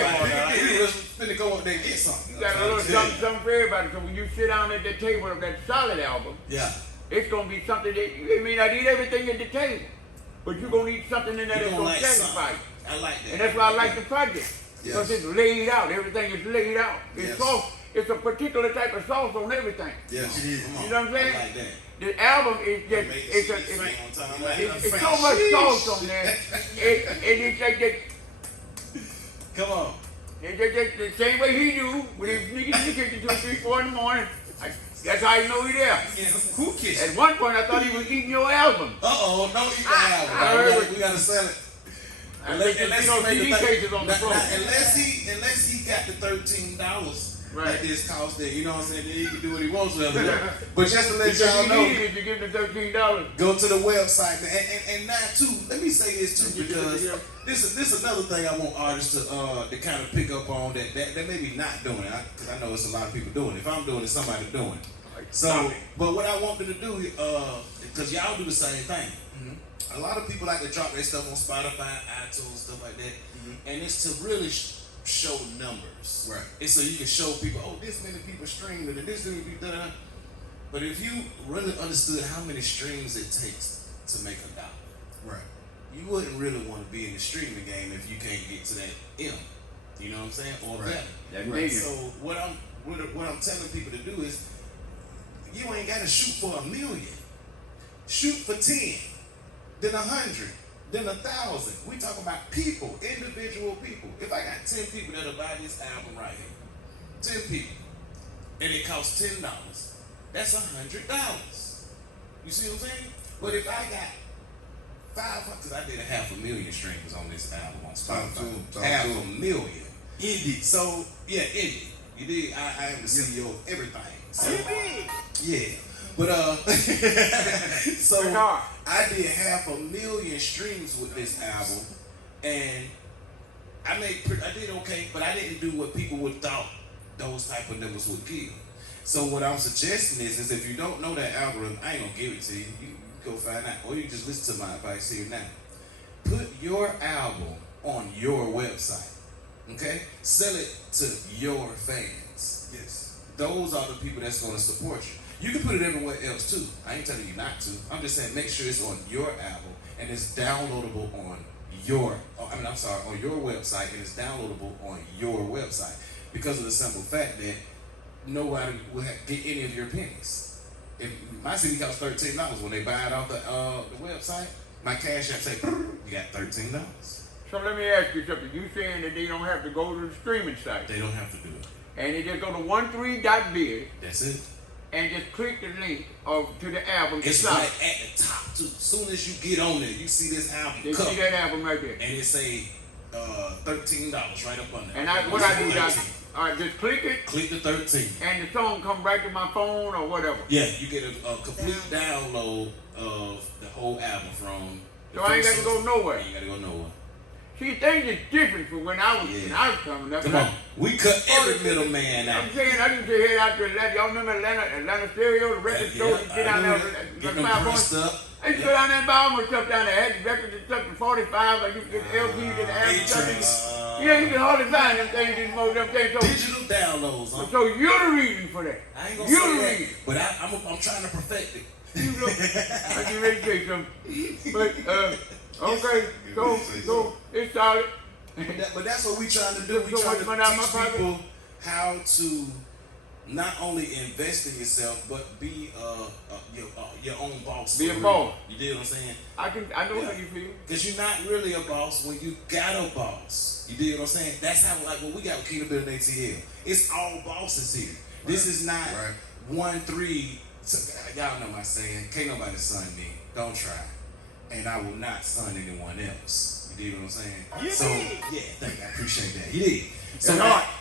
We was finna go up there and get something. You got a little something for everybody. So when you sit down at the table of that solid album, Yeah. it's gonna be something that you may not eat everything at the table, but you're gonna eat something in there You that's gonna gonna like satisfy you. I like that. And that's why I like the project. Because it's laid out. Everything is laid out. It's Yes. sauce. It's a particular type of sauce on everything. Yes. Come on. You know what I'm saying? I like that. The album is just it's so much sauce on there. It's like that. Come on. It's just the same way he do when he's sneaking in the kitchen 2, 3, 4 in the morning. That's how you know he there. Yeah, who kissed? At one point, I thought he was eating your album. Don't eat the album. We gotta sell it. Unless he got the $13 that this cost there, you know what I'm saying? Then he can do what he wants with it. But just to let y'all know, if you give him the $13, go to the website and now too. Let me say this too because this is another thing I want artists to kind of pick up on that maybe not doing it because I know it's a lot of people doing it. If I'm doing it, somebody doing it. So, but what I want them to do because y'all do the same thing. A lot of people like to drop their stuff on Spotify, iTunes, stuff like that, and it's to really show numbers. Right. It's so you can show people, oh, this many people streamed it, and this many people da. But if you really understood how many streams it takes to make $1, Right. you wouldn't really want to be in the streaming game if you can't get to that M. You know what I'm saying? Or Right. better. That Right. million. So what I'm telling people to do is, you ain't got to shoot for 1 million. Shoot for 10. Then 100, then 1,000. We talk about people, individual people. If I got 10 people that'll buy this album right here, 10 people, and it costs $10, that's $100. You see what I'm saying? But if I got 500, because I did 500,000 streams on this album on Spotify, 500,000. Indie. So yeah, indie. You did. I am the CEO of everything. So, yeah. But so I did 500,000 streams with this album, and I did okay, but I didn't do what people would thought those type of numbers would give. So what I'm suggesting is if you don't know that algorithm, I ain't gonna give it to you. You go find out, or you just listen to my advice here now. Put your album on your website, okay? Sell it to your fans. Yes. Those are the people that's gonna support you. You can put it everywhere else too. I ain't telling you not to. I'm just saying make sure it's on your album and it's downloadable on your website and it's downloadable on your website because of the simple fact that nobody will get any of your pennies. If my CD costs $13 when they buy it off the website, my cash app say you got $13. So let me ask you something. You saying that they don't have to go to the streaming site? They don't have to do it. And they just go to 13.biz. That's it. And just click the link to the album. It's right at the top too. As soon as you get on there, you see this album. You see that album right there. And it say $13 right up on there. And what I do, all right, just click it. Click the 13. And the song come right to my phone or whatever. Yeah, you get a complete download of the whole album from. So I ain't got to go nowhere. You ain't got to go nowhere. See, things is different from when I was coming up. Come on, we cut every middleman out. I'm saying I used to head out to Atlanta. Y'all remember Atlanta Stereo, the record store? You get down there. Get them pressed up. I used to go down there and buy all my stuff down there. I had the records and stuff for 45. Like you could get the LPs and the albums. Yeah, you can hardly find them things anymore. Them things. So, digital downloads. Huh? So you're the reason for that. I ain't gonna you're say the that, reason. but I'm trying to perfect it. You know, I can really say something. But okay, so it's solid. But that's what we trying to do. We trying to teach people how to not only invest in yourself, but be your own boss. Be a boss. You dig what I'm saying? I know how you feel. Because you're not really a boss when you got a boss. You dig what I'm saying? That's how, like, what we got with Kingdom Building ATL. It's all bosses here. Right. This is not 1-3. Y'all know my saying. Can't nobody son me. Don't try. And I will not son anyone else. You dig what I'm saying? So, thank you. I appreciate that. You did. So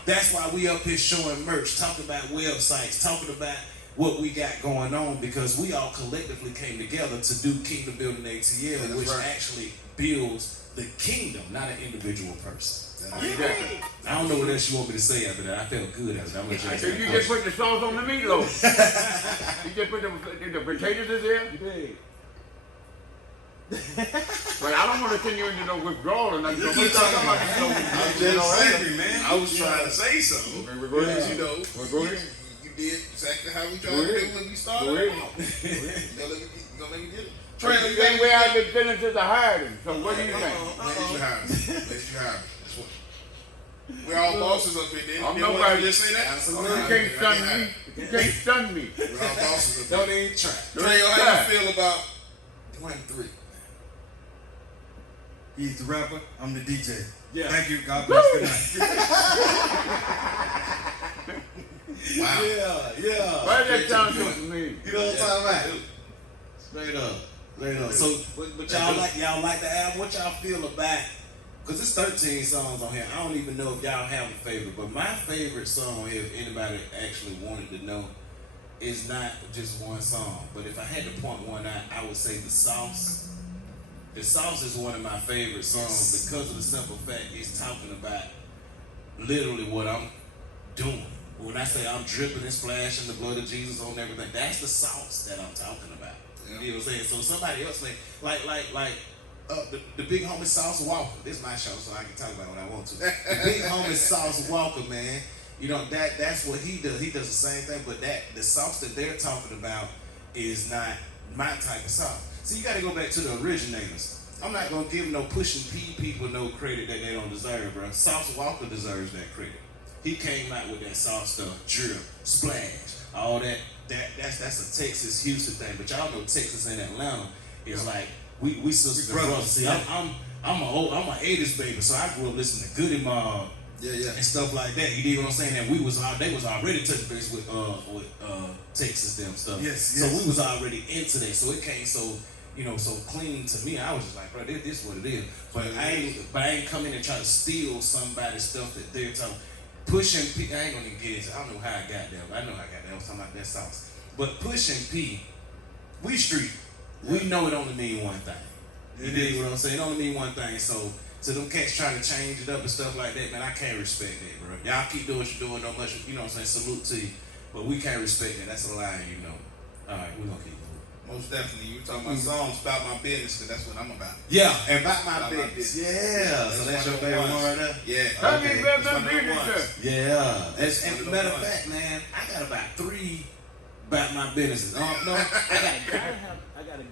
that's why we up here showing merch, talking about websites, talking about what we got going on, because we all collectively came together to do Kingdom Building ATL, which actually builds the kingdom, not an individual person. I don't know what else you want me to say after that. I felt good after that. You just put the sauce on the meatloaf. You just put the potatoes in there? Well, I don't want to send you into no withdrawal or nothing. I'm just saying, man. I was trying to say something. Go ahead. You know, go ahead. You did exactly how we tried to do when we started. Go ahead. You gonna let me get it? Trey, you think where I've been feeling since I hired him. So what do you think? Let you hire me. We're all bosses up here. I'm nobody. Just say that. You can't stun me. You can't stun me. We're all bosses up here. Don't even try. Trey, how you feel about 1-3? He's the rapper, I'm the DJ. Yeah. Thank you, God bless, good night. Wow. Yeah. Why does that sound good to me? You know what I'm talking about? Straight up. So, but y'all like the album? What y'all feel about? Because it's 13 songs on here. I don't even know if y'all have a favorite, but my favorite song, if anybody actually wanted to know, is not just one song. But if I had to point one out, I would say The Sauce. The Sauce is one of my favorite songs because of the simple fact it's talking about literally what I'm doing. When I say I'm dripping and splashing the blood of Jesus on everything, that's the sauce that I'm talking about. Yeah. You know what I'm saying? So somebody else like the big homie Sauce Walker. This is my show, so I can talk about what I want to. The big homie Sauce Walker, man. You know that's what he does. He does the same thing, but the sauce that they're talking about is not my type of sauce. So you got to go back to the originators. I'm not gonna give no Pushing P people no credit that they don't deserve, bro. Sauce Walker deserves that credit. He came out with that sauce stuff, drip, splash, all that. That's a Texas, Houston thing. But y'all know Texas and Atlanta is like we sisters and brothers. See, I'm an 80s baby, so I grew up listening to Goody Mob. And stuff like that. You know what I'm saying? And they was already touching base with Texas them stuff. Yes. So we was already into that. So it came so clean to me. I was just like, bro, this is what it is. But I ain't come in and try to steal somebody's stuff that they're talking. Pushing P, I ain't gonna get it. I don't know how I got there, but I know how I got there. I was talking about that sauce. But Pushing P, we street. We know it only mean one thing. You dig what I'm saying? It only mean one thing. So them cats trying to change it up and stuff like that, man, I can't respect that, bro. Y'all keep doing what you're doing, no much, you know what I'm saying, salute to you. But we can't respect that. That's a lie, you know. All right, we're gonna keep moving. Most definitely. You were talking about songs about my business, because that's what I'm about. Yeah, and about my business. Yeah, so that's your favorite one right there? Yeah. Okay. Yeah. And matter of fact, man, I got about 3 about my business. No, I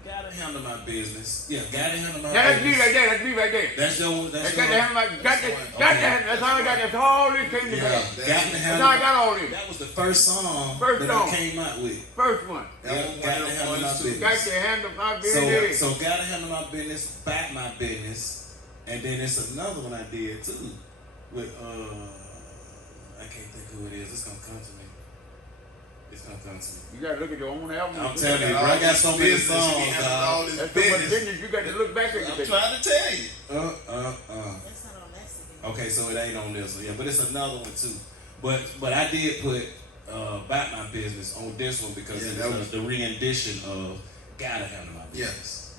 gotta handle my business. Yeah, gotta handle my business. That's me right there. That's me right there. That's your one. That's got to handle my. Got to. That's all I got. That's all this came together. Got to handle. That's how I got all this. That was the first song that I came out with. First one. Got to handle my business. Got to handle my business. So gotta handle my business, back my business, And then it's another one I did too with I can't think who it is. It's gonna come to me. It's gonna come to me. You gotta look at your own album. I'm telling you, bro, I got so many songs, dog. That's so much business. You got to look back at I'm trying to tell you. That's not on that CD. Okay, so it ain't on this one, yeah, but it's another one too. But I did put About My Business on this one because it was the rendition of Gotta Handle My Business.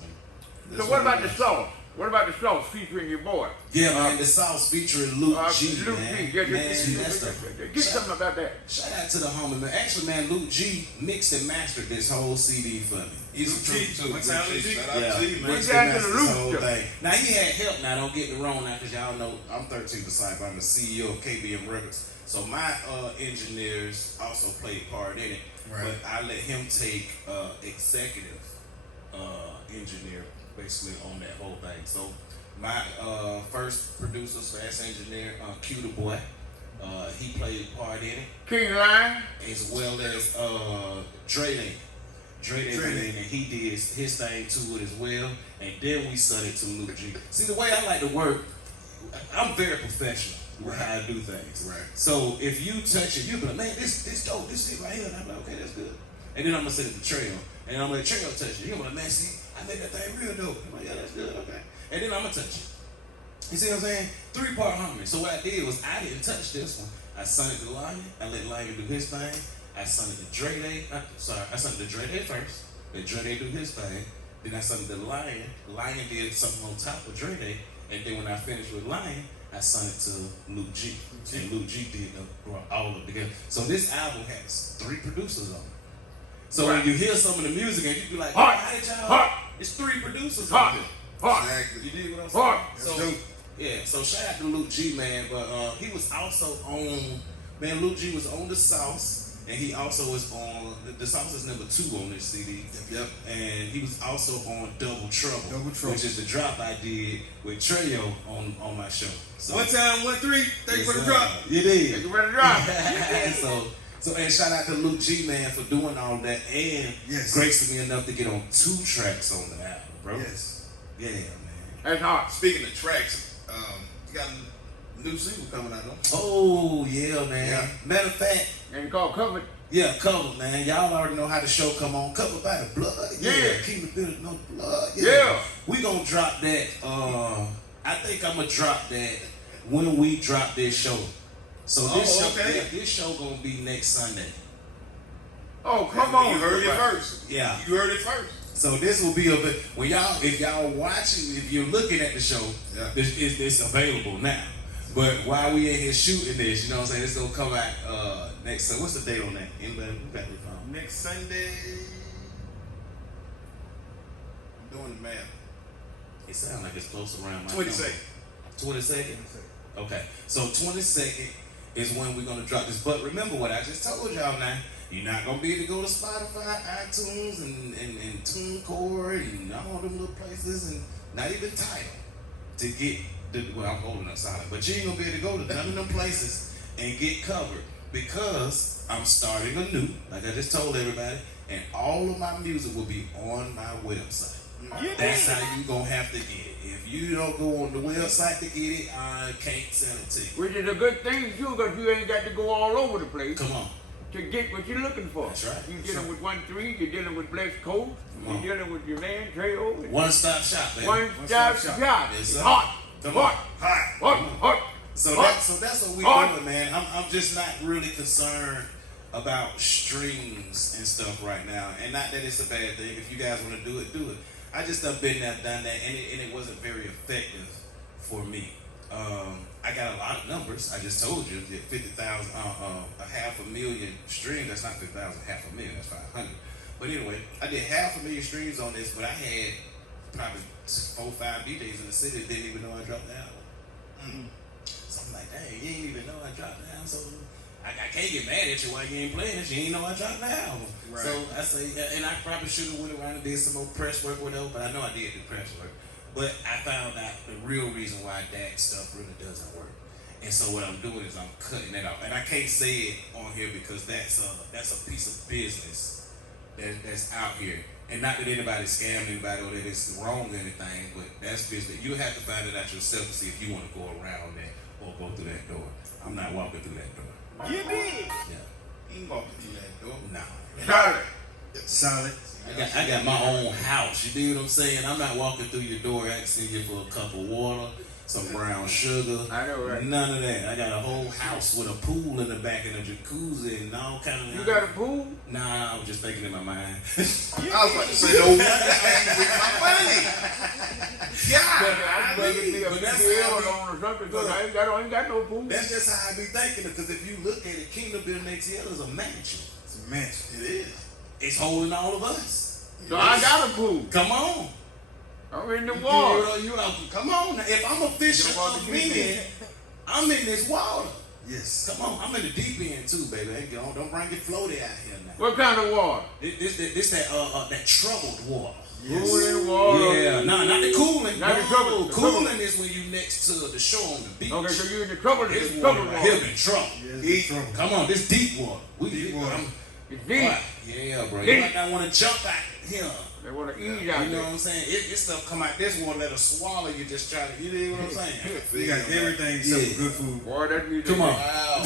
Yes. So what about the sauce? What about the sauce featuring your boy? Yeah, man, the Sauce featuring Luke G, Luke man. G. Yeah, Man, get something about that. Shout out to the homie, man. Actually, man, Luke G mixed and mastered this whole CD for me. He's a true too. What time is Yeah, it? mixed and mastered this whole thing. Now, he had help now, don't get me wrong now, because y'all know I'm 13th Disciple. I'm the CEO of KBM Records. So my engineers also played part in it. Right. But I let him take executive engineer basically on that whole thing. So my first producer slash engineer, Q the Boy, he played a part in it. King Lion. As well as Dre Day. Dre Day went in and he did his thing to it as well. And then we sent it to Luke G. See, the way I like to work, I'm very professional with how I do things. Right. So if you touch it, you'll be like, man, this dope, this shit right here. And I'm like, okay, that's good. And then I'm gonna send it to Trail. And I'm gonna let Trail touch it. You're gonna be like, man, see, I made that thing real dope. I'm like, yeah, that's good, okay. And then I'm gonna touch it. You see what I'm saying? 3-part harmony. So what I did was I didn't touch this one. I sent it to Lion. I let Lion do his thing. I sent it to Dre Day. I sent it to Dre Day first. Let Dre Day do his thing. Then I sent it to Lion. Lion did something on top of Dre Day. And then when I finished with Lion, I sent it to Luke G. And Luke G did brought all of it together. So this album has 3 producers on it. So when you hear some of the music and you be like, how did y'all? It's 3 producers on it. Exactly. You dig what I'm saying? That's So dope. yeah, so shout out to Luke G, man. But he was also on, man, Luke G was on The Sauce, and he also was on, The Sauce is number 2 on this CD. Yep. And he was also on Double Trouble, Double Trouble. which is the drop I did with Treyo on my show. So, One time, 1 3. Thank you for the drop. You did. You ready to drop? So and shout out to Luke G, man, for doing all that and gracing me enough to get on 2 tracks on the album, bro. Yes. Yeah, man. That's hot. Speaking of tracks, you got a new single coming out, though. Oh, yeah, man. Yeah. Matter of fact, And called Covered. yeah, Covered, man. Y'all already know how the show come on. Covered by the blood. Yeah. Keep the building no blood. Yeah. We gonna drop that. I think I'm gonna drop that when we drop this show. So this show, yeah, this show gonna be next Sunday. Oh, come on. You heard it first. Yeah. You heard it first. So this will be a bit when if y'all watching, if you're looking at the show, it's available now. But while we in here shooting this, you know what I'm saying, it's gonna come out next. So what's the date on that? Anybody who got the phone? Next Sunday. I'm doing the math. It sounds like it's close around my 22nd. 22nd? Okay. So 22nd is when we're gonna drop this. But remember what I just told y'all now. You're not gonna be able to go to Spotify, iTunes, and TuneCore, and all them little places, and not even Tidal to get well, I'm holding up silent, but you ain't gonna be able to go to none of them places and get covered because I'm starting anew, like I just told everybody, and all of my music will be on my website. That's how you gonna have to get it. If you don't go on the website to get it, I can't send it to you. Which is a good thing too, because you ain't got to go all over the place. Come on. To get what you're looking for. That's right. You're dealing with 1-3, you're dealing with Blessed Coast, you're dealing with your man, Treyo. One-stop shop, baby. One-stop shop. Yes, It's sir. hot. Come Hot. on. Hot. So that's what we doing, man. I'm just not really concerned about streams and stuff right now. And not that it's a bad thing. If you guys want to do it, do it. I just done been there, done that, and it wasn't very effective for me. I got a lot of numbers. I just told you, 50,000, 500,000 streams. That's not 50,000, 500,000. That's 500. But anyway, I did 500,000 streams on this, but I had probably 4 or 5 DJs in the city that didn't even know I dropped the album. So I'm like, dang, you didn't even know I dropped the album. So I can't get mad at you while you ain't playing it. You ain't know I dropped the album. Right. So I say, and I probably should have went around and did some more press work or whatever, but I know I did do press work. But I found out the real reason why that stuff really doesn't work. And so what I'm doing is I'm cutting that out. And I can't say it on here because that's a piece of business that's out here. And not that anybody scam anybody or that it's wrong or anything, but that's business. You have to find it out yourself to see if you want to go around that or go through that door. I'm not walking through that door. You did. Yeah. He ain't walking through that door. No. Solid. I got my own house. You dig what I'm saying? I'm not walking through your door asking you for a cup of water, some brown sugar. I know, right? None of that. I got a whole house with a pool in the back and a jacuzzi and all kind of. You got a pool? Nah, I was just thinking in my mind. I was about to say, no wonder I ain't with my money. Yeah, But that's I ain't got no pool. That's just how I be thinking. Because if you look at it, Kingdom Building ATL is a mansion. It's a mansion. it is. It's holding all of us. So I got a pool. Come on. I'm in the water. You come on. Now, if I'm a fisher of men, I'm in this water. Yes. Come on. I'm in the deep end too, baby. Don't bring your floaty out here now. What kind of water? This that troubled water. Yes. Cool in the water. Yeah, not the cooling. Not the trouble. Cooling is when you next to the shore on the beach. Okay, so you in the trouble. This It's water trouble right water. here been trouble. Yes, trouble. Come on, this deep water. Deep water. It's deep. Yeah, bro. Deep. You might not want to jump out here. They want to ease You out know there. what I'm saying? It stuff come out this water that'll swallow you. Just try to. You know what I'm saying? You got everything except for good food. Boy, that music. Come on. Wow.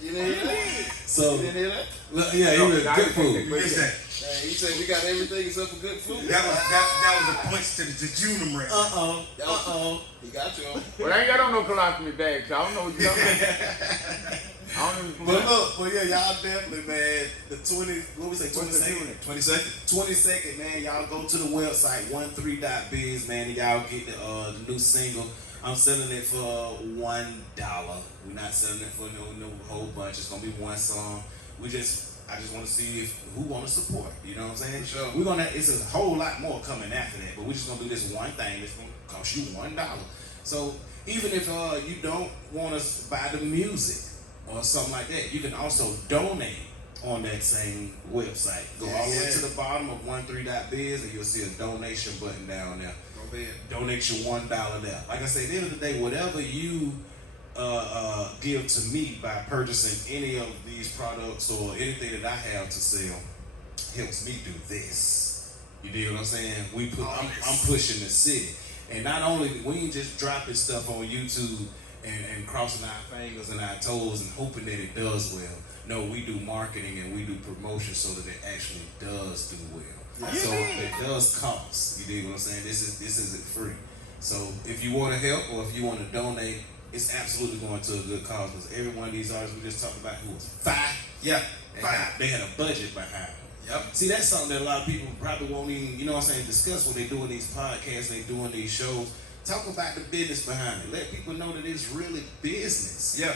You didn't hear that? So You didn't hear that? look, yeah, it was good food. What is that? He said we got everything except for good food. That was a punch to the jejunum right there. He got you on. Well, I ain't got on no colostomy bag, so I don't know what you're talking about. I don't even But yeah, y'all definitely, man. The 22nd, man. Y'all go to the website 13.biz, man, and y'all get the new single. I'm selling it for $1. We're not selling it for no whole bunch. It's gonna be one song. I just want to see who want to support. You know what I'm saying? Sure. It's a whole lot more coming after that, but we're just gonna do this one thing. It's gonna cost you $1. So even if you don't want to buy the music or something like that, you can also donate on that same website. Go all the way to the bottom of 13.biz and you'll see a donation button down there. Go ahead. Donate your $1 there. Like I say, at the end of the day, whatever you give to me by purchasing any of these products or anything that I have to sell helps me do this. You dig what I'm saying? I'm pushing the city. And not only, we ain't just dropping stuff on YouTube and crossing our fingers and our toes and hoping that it does well. No, we do marketing and we do promotion so that it actually does do well. So it does cost. You dig what I'm saying? This isn't free. So if you want to help or if you want to donate, it's absolutely going to a good cause. Because every one of these artists we just talked about who was five. Yeah. They had a budget behind them. Yep. See, that's something that a lot of people probably won't even, you know what I'm saying, discuss when they're doing these podcasts, they doing these shows. Talk about the business behind it. Let people know that it's really business. Yeah.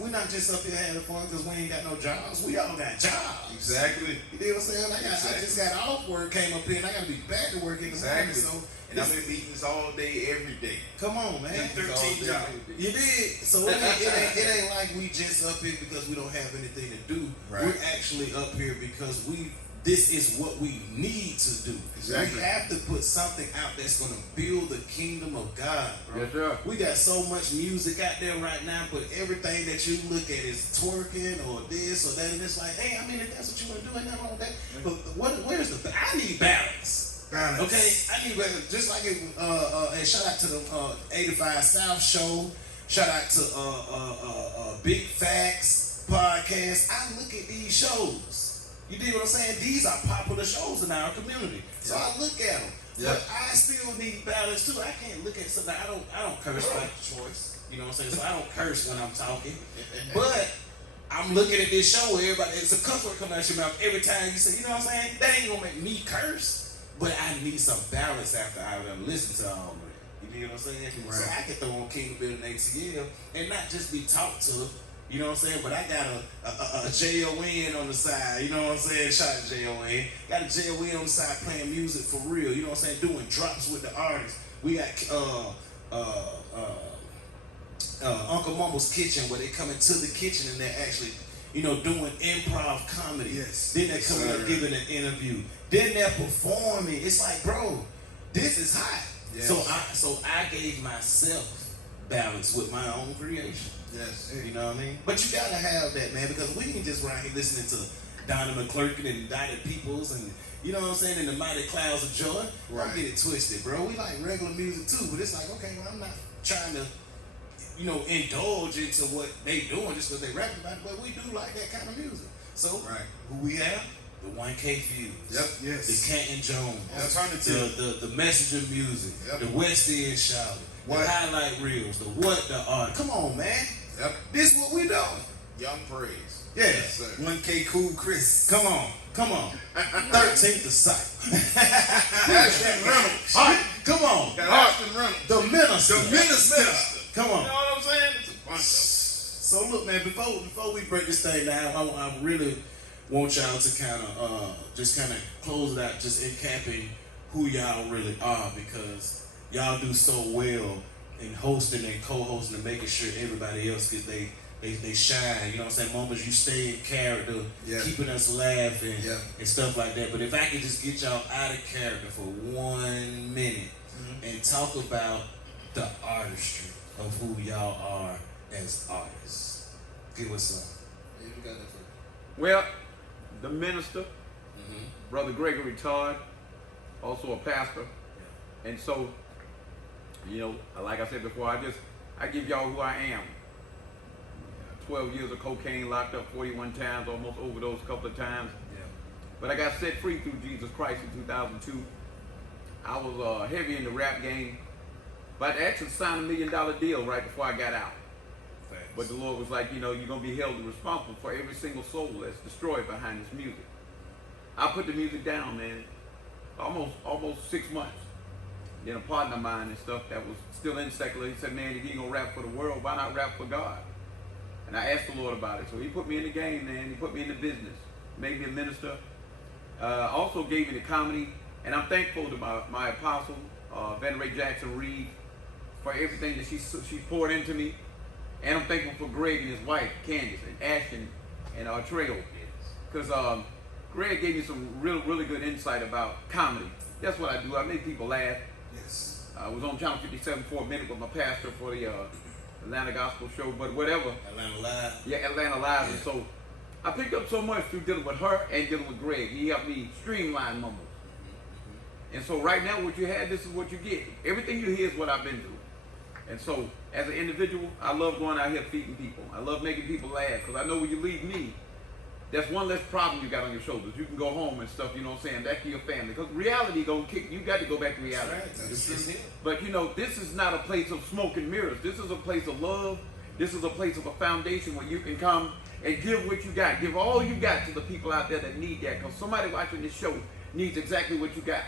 We're not just up here having fun because we ain't got no jobs. We all got jobs. Exactly. You know what I'm saying? I just got off work, came up here, and I got to be back to work in the morning. So, And I'm in meetings all day, every day. come on, man. 13 jobs. You did. So it ain't like we just up here because we don't have anything to do. Right. We're actually up here because this is what we need to do. Exactly. We have to put something out that's going to build the kingdom of God, bro. Yes, sir. We got so much music out there right now, but everything that you look at is twerking or this or that, and it's like, hey, I mean, if that's what you want to do, ain't nothing wrong with that. But where's the? I need balance. Balance. Okay, I need balance. Just like it. And shout out to the 85 South show. Shout out to Big Facts podcast. I look at these shows. You dig what I'm saying? These are popular shows in our community. So I look at them. Yeah. But I still need balance too. I can't look at something. I don't curse by choice. You know what I'm saying? So I don't curse when I'm talking. But I'm looking at this show where it's a cuss word coming out your mouth every time you say, you know what I'm saying? That ain't gonna make me curse. But I need some balance after I done listen to all of it. You dig what I'm saying? Right. So I can throw on Kingdom Building ATL and not just be talked to. You know what I'm saying? But I got a J-O-N on the side. You know what I'm saying? Shout out to J-O-N. Got a J-O-N on the side playing music for real. You know what I'm saying? Doing drops with the artists. We got Uncle Mumble's Kitchen where they come into the kitchen and they're actually, you know, doing improv comedy. Yes. Then they're coming up giving an interview. Then they're performing. It's like, bro, this is hot. Yes. So I gave myself balance with my own creation. Yes. You know what I mean? But you gotta have that, man, because we ain't just right here listening to Donna McClurkin and Dottie Peoples and you know what I'm saying, and the Mighty Clouds of Joy. Don't get it twisted, bro. We like regular music too, but it's like, okay, well, I'm not trying to, you know, indulge into what they doing just because they rap about it, but we do like that kind of music. So, who we have? The 1K Fuse. Yep. Yes. The Canton Jones. Alternative. The Messenger Music. Yep. The West End Charlotte. What? The Highlight Reels. The What the Art. Come on, man. Yep. This what we doing. Young Praise. Yeah. Yes, sir. 1K Cool Chris. Come on. 13th of sight. Ashton Reynolds. Come on. Got Ashton Reynolds. The Minister. The Minister. Come You on. know what I'm saying? It's a bunch of So look, man, before we break this thing down, I really want y'all to kind of just kind of close it out, just encapping who y'all really are, because y'all do so well in hosting and co-hosting and making sure everybody else gets they shine. You know what I'm saying? Moments you stay in character, keeping us laughing and stuff like that. But if I could just get y'all out of character for 1 minute and talk about the artistry of who y'all are as artists. Give us some. Yeah, you got that for Well, the minister, Brother Gregory Todd, also a pastor. And so, you know, like I said before, I give y'all who I am. 12 years of cocaine, locked up 41 times, almost overdosed a couple of times. But I got set free through Jesus Christ in 2002. I was heavy in the rap game, but I actually signed $1 million deal right before I got out. But the Lord was like, you know, you're going to be held responsible for every single soul that's destroyed behind this music. I put the music down, man, almost 6 months. Then a partner of mine and stuff that was still in secular, he said, man, if you ain't going to rap for the world, why not rap for God? And I asked the Lord about it. So he put me in the game, man. He put me in the business, made me a minister. Also gave me the comedy. And I'm thankful to my apostle, Van Ray Jackson Reed, for everything that she poured into me. And I'm thankful for Greg and his wife, Candace, and Ashton, and Trejo. Because Greg gave me some really good insight about comedy. That's what I do. I make people laugh. Yes. I was on Channel 57 for a minute with my pastor for the Atlanta Gospel Show, but whatever. Atlanta Live. Yeah, Atlanta Live. Yeah. And so I picked up so much through dealing with her and dealing with Greg. He helped me streamline mumbles. And so right now what you had, this is what you get. Everything you hear is what I've been through. And so as an individual, I love going out here feeding people. I love making people laugh, because I know when you leave me, that's one less problem you got on your shoulders. You can go home and stuff, you know what I'm saying, back to your family. Because reality gonna kick, you got to go back to reality. That's right. But you know, this is not a place of smoke and mirrors. This is a place of love. This is a place of a foundation where you can come and give what you got. Give all you got to the people out there that need that. Because somebody watching this show needs exactly what you got.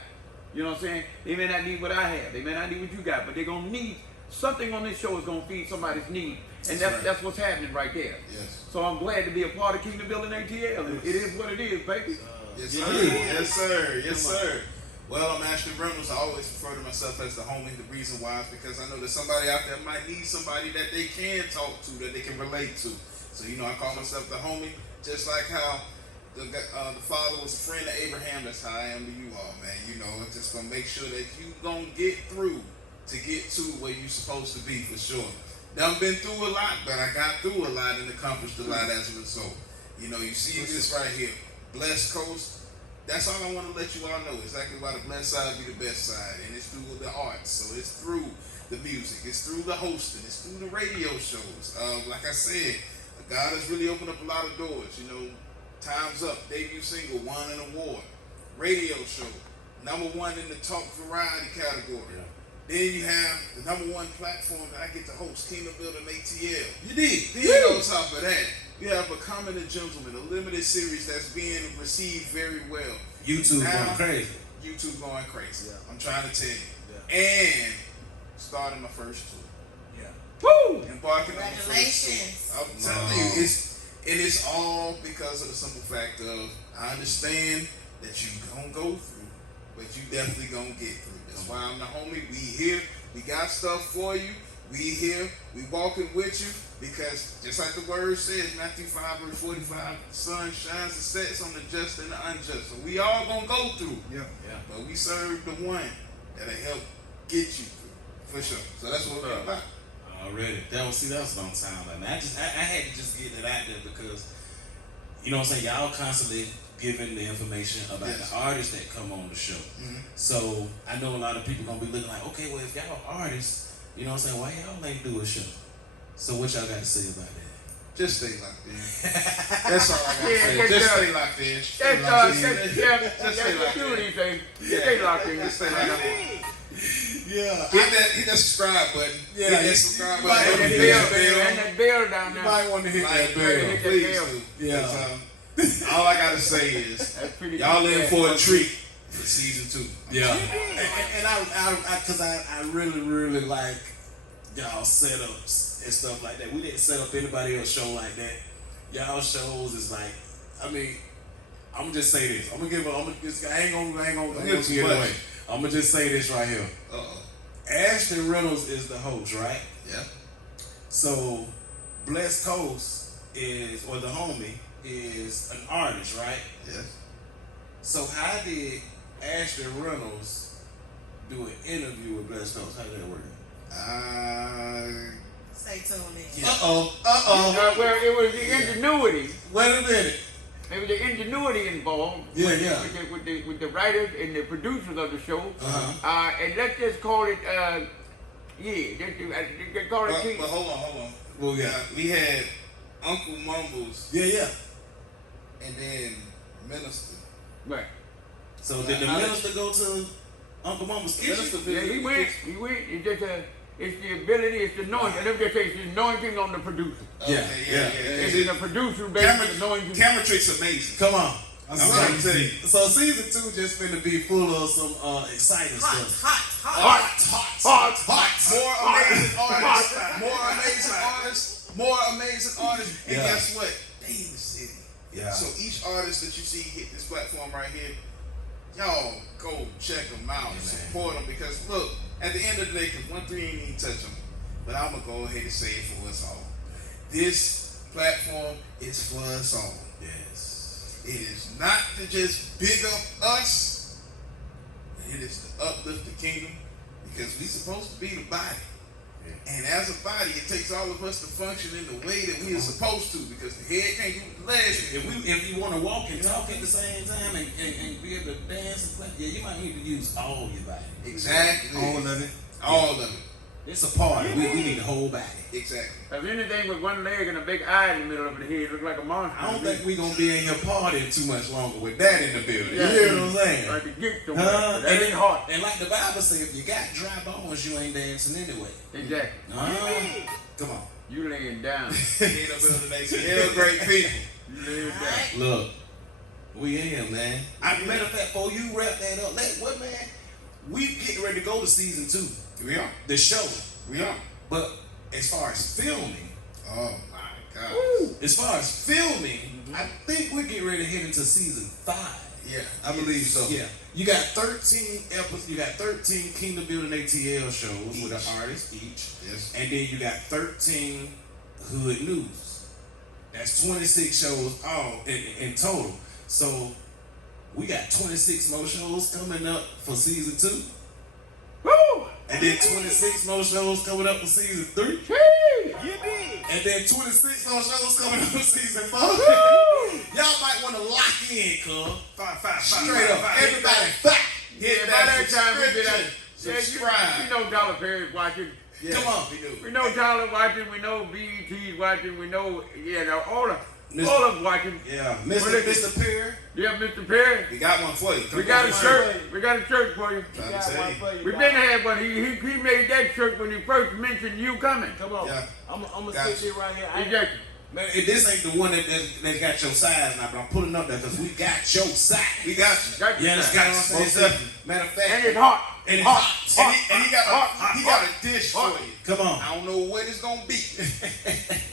You know what I'm saying? They may not need what I have. They may not need what you got. But they're going to need something on this show is going to feed somebody's need. And that's what's happening right there. Yes. So I'm glad to be a part of Kingdom Building ATL. It is what it is, baby. Yes, sir. Yes, sir. Yes, sir. Well, I'm Ashton Reynolds. I always refer to myself as the homie. The reason why is because I know that somebody out there might need somebody that they can talk to, that they can relate to. So, you know, I call myself the homie, just like how the father was a friend of Abraham. That's how I am to you all, man. You know, I'm just going to make sure that you going to get through to get to where you're supposed to be, for sure. Done been through a lot, but I got through a lot and accomplished a lot as a result. You know, you see this right here, Blessed Coast. That's all I want to let you all know, exactly why the blessed side be the best side. And it's through the arts, so it's through the music, it's through the hosting, it's through the radio shows. Like I said, God has really opened up a lot of doors. You know, Time's Up, debut single, won an award. Radio show, #1 in the talk variety category. Yeah. Then you have the #1 platform that I get to host, Kingdom Building ATL. You did. Then on top of that, we have Becoming a Gentleman, a limited series that's being received very well. YouTube going crazy. YouTube going crazy. Yeah. I'm trying to tell you. Yeah. And starting my first tour. Yeah. Woo! Embarking on my first Congratulations. tour. I'm telling you, it's all because of the simple fact of I understand that you gonna go through, but you definitely gonna get through. That's why I'm the homie. We here. We got stuff for you. We here. We walking with you. Because just like the word says, Matthew 5:45, the sun shines and sets on the just and the unjust. So we all gonna go through. Yeah. But we serve the one that'll help get you through. For sure. So that's what we're about. Already. That was on time. Like, man, I had to just get that out there because you know what I'm saying, y'all constantly giving the information about Yes. the artists that come on the show. So I know a lot of people gonna be looking like, okay, well if y'all artists, you know what I'm saying, why y'all ain't do a show? So what y'all got to say about that? Just stay locked in. That's all I got to say. Yeah, Just that's, stay locked in. Stay That's locked in. that's security thing. Stay locked in. Just stay locked in. Yeah. Hit that subscribe button. Yeah, Hit that you subscribe might button. wanna And hit that that bell. and that bell down there. Might want to hit that bell. hit that Please bell. do. Yeah. 'Cause, all I gotta say is, That's pretty y'all good. in for a treat for season 2. Yeah. And I really like y'all setups and stuff like that. We didn't set up anybody else show like that. Y'all shows is like, I mean, I'm gonna just say this. I ain't gonna give it away. I'm gonna just say this right here. Ashton Reynolds is the host, right? Yeah. So Blessed Coast is, or the homie, is an artist, right? Yes. So how did Ashton Reynolds do an interview with Blessed Coast? How did that work? Stay tuned in. Well, it was the ingenuity. Wait a minute. There was the ingenuity involved with the writers and the producers of the show. And let's just call it, they call it. But hold on. Well, we had Uncle Mumbles Yeah. and then Minister. Right. So did the minister go to Uncle Mama's kitchen? Minister Yeah, he went. It's just it's the ability, it's the anointing. Let me just say, it's the anointing on the producer. Yeah. It's in the producer based anointing. Camera trick's amazing. Come on. I'm trying to tell you. So season 2 just finna be full of some exciting stuff. Hot. More amazing artists. And Yeah. guess what? They in the city. Yeah. So each artist that you see hit this platform right here, y'all go check them out, support them, because look, at the end of the day, because 1-3 ain't even touch them, but I'm gonna go ahead and say it for us all. This platform is for us all. Yes. It is not to just big up us. It is to uplift the kingdom, because we supposed to be the body. And as a body, it takes all of us to function in the way that we are supposed to, because the head can't do the legs. If you want to walk and talk at the same time and be able to dance and play, you might need to use all your body. Exactly. All of it. It's a party. We need the whole body. Exactly. If anything with one leg and a big eye in the middle of the head, look like a monster. I don't think we're going to be in your party too much longer with that in the building. Yeah. You hear what I'm saying? Like the geek to that ain't hard. And like the Bible says, if you got dry bones, you ain't dancing anyway. Exactly. Come on. You laying down. In the building, they say, hell, great people. You laying down. Alright. Look, we in here, man. Matter of fact, before you wrap that up, what, man? We getting ready to go to season 2. We are. The show. We are. But as far as filming, Oh my God. as far as filming, I think we're getting ready to head into season 5. Yeah, I believe so. Yeah. You got 13 episodes, you got 13 Kingdom Building ATL shows with an artist each. Yes. And then you got 13 Hood News. That's 26 shows all in total. So we got 26 more shows coming up for season 2. Woo! And then 26 more shows coming up for season 3. And then 26 more shows coming up for season 4. Y'all might want to lock in, cuz. Straight up. Everybody back. Yeah, by that time we get out. Subscribe. You know Dollar Perry's watching. Yes, Come on. we do. We know Dollar watching. We know BET's watching. We know, all of them watching. Yeah. Mr. Perry. Yeah, Mr. Perry. We got one for you. We got a shirt. We got a shirt for you. Trying to tell you. We been had one. He made that shirt when he first mentioned you coming. Come on. Yeah. I'm gonna Gotcha. sit there right here. Exactly. Man, this ain't the one that got your size now, but I'm putting up there because we got your size. We got you. Got you. Yeah, that's got you. Most definitely. Matter of fact, And it's hot. And it's hot. And he got a dish for you. Come on. I don't know what it's gonna be.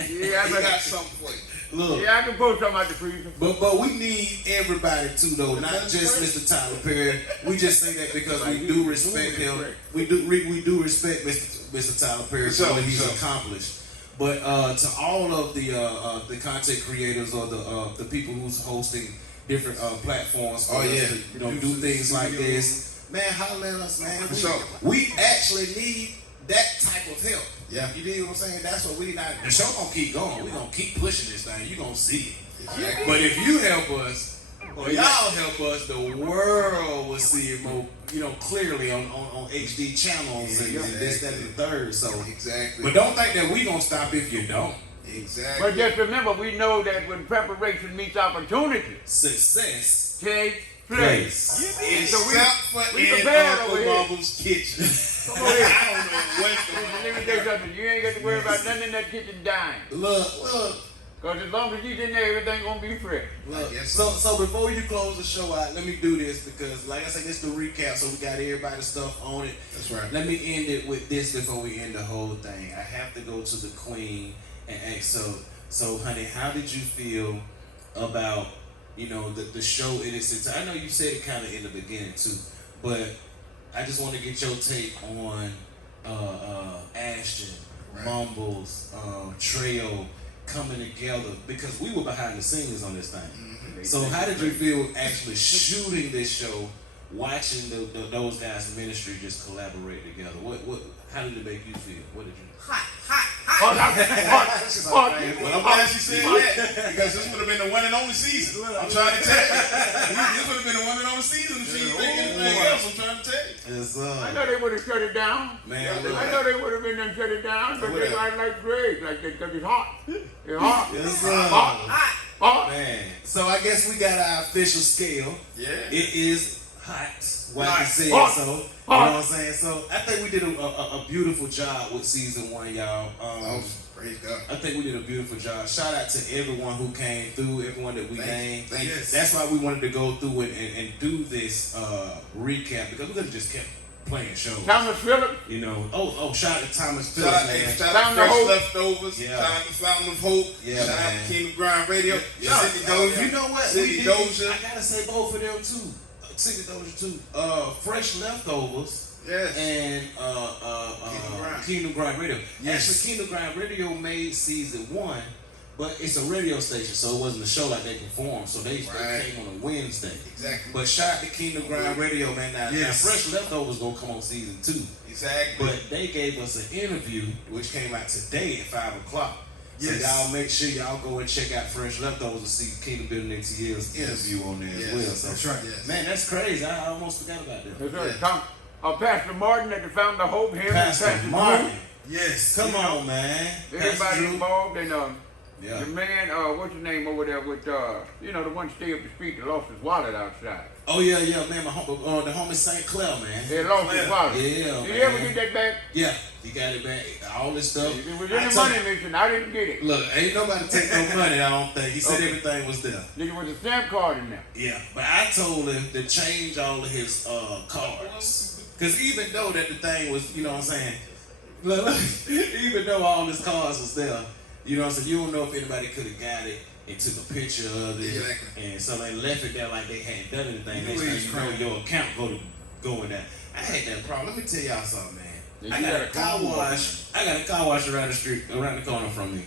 Yeah, He got something for you. Look. I can pull something out the freezer. But we need everybody too, though, not just Mr. Tyler Perry. We just say that because we do respect him. We do respect Mr. Tyler Perry for what he's accomplished. But to all of the content creators or the people who's hosting different platforms for us to do things like this, man, holler at us, man. For sure. We actually need that type of help. Yeah. You dig what I'm saying? That's what we not. The show gonna keep going. We gonna keep pushing this thing. You gonna see it. Exactly. But if you help us, or y'all help us, the world will see it more, clearly on HD channels and this, that, and the third. So exactly. But don't think that we gonna stop if you don't. Exactly. But just remember, we know that when preparation meets opportunity, Success takes place. Except for we in prepared Uncle over here. Mama's kitchen. Come on here. I don't know what's going on. Let me tell you something. You ain't got to worry about nothing in that kitchen dying. Look. Because as long as you're in there, everything going to be fresh. Look, so before you close the show out, let me do this because, like I said, this is the recap, so we got everybody's stuff on it. That's right. Let me end it with this before we end the whole thing. I have to go to the Queen and ask, so honey, how did you feel about, the show in its entirety? I know you said it kind of in the beginning too, but I just want to get your take on Ashton, Right. Mumbles, Trail, coming together because we were behind the scenes on this thing. Mm-hmm. So how did you feel actually shooting this show, watching those guys' ministry just collaborate together? How did it make you feel? What did you? Well, I'm glad you said that because this would have been the one and only season. I'm trying to tell you. This would have been the one and only season if she didn't think anything else. I'm trying to tell you. Yes, I know they would have shut it down. Man, I know they would have been done shut it down, but they like Greg, because it's hot. It's hot. Yes, Hot. Man. So I guess we got our official scale. Yeah. It is hot. Why you said Hot. so. You know what I'm saying? So I think we did a beautiful job with season 1, y'all. Praise God. I think we did a beautiful job. Shout out to everyone who came through, everyone that we named. Thank you. That's why we wanted to go through and do this recap because we could have just kept playing shows. Thomas Phillips. Shout out to Thomas Shout out, Phillips, man. shout out to Fresh Leftovers. Yeah. Shout out to Fountain of Hope. Yeah, shout out man. to Kingdom Grind Radio. Yeah. City Doja. You know what? City Doja. I gotta say both of them too. City Doja too. Fresh Leftovers. Yes. And Kingdom Grind Radio. Yes. Actually, Kingdom Grind Radio made season 1, but it's a radio station, so it wasn't a show like they performed. So they came on a Wednesday. Exactly. But shout out to Kingdom Grind Radio, man. Now Fresh Leftovers gonna come on season 2. Exactly. But they gave us an interview, which came out today at 5 o'clock. Yes. So y'all make sure y'all go and check out Fresh Leftovers to see Kingdom Building ATL's interview on there as well. So, That's right. Yes. man, that's crazy. I almost forgot about that. That's right. Pastor Martin at the Fountain of Hope, him Pastor and Pastor Martin. Drew. Yes. Come on, man. Everybody Pastor Drew. involved, and Yeah. the man, what's his name over there with, the one stay up the street that lost his wallet outside. Oh, yeah, man. The homie St. Clair, man. He lost his wallet. Yeah, Did he man. ever get that back? Yeah, he got it back. All this stuff. It was I in the told- money mission. I didn't get it. Look, ain't nobody take no money, I don't think. He said Okay. everything was there. There was a stamp card in there. Yeah, but I told him to change all of his cards. Because even though that the thing was, you know what I'm saying, look, even though all his cards was there, you know what I'm saying, you don't know if anybody could have got it and took a picture of it. Exactly. And so they left it there like they hadn't done anything. You know Next he's thing you know, crying. your account go in there. I had that problem. Let me tell y'all something, man. Yeah, I you got got a a car car wash. I got a car wash around the street, around the corner from me.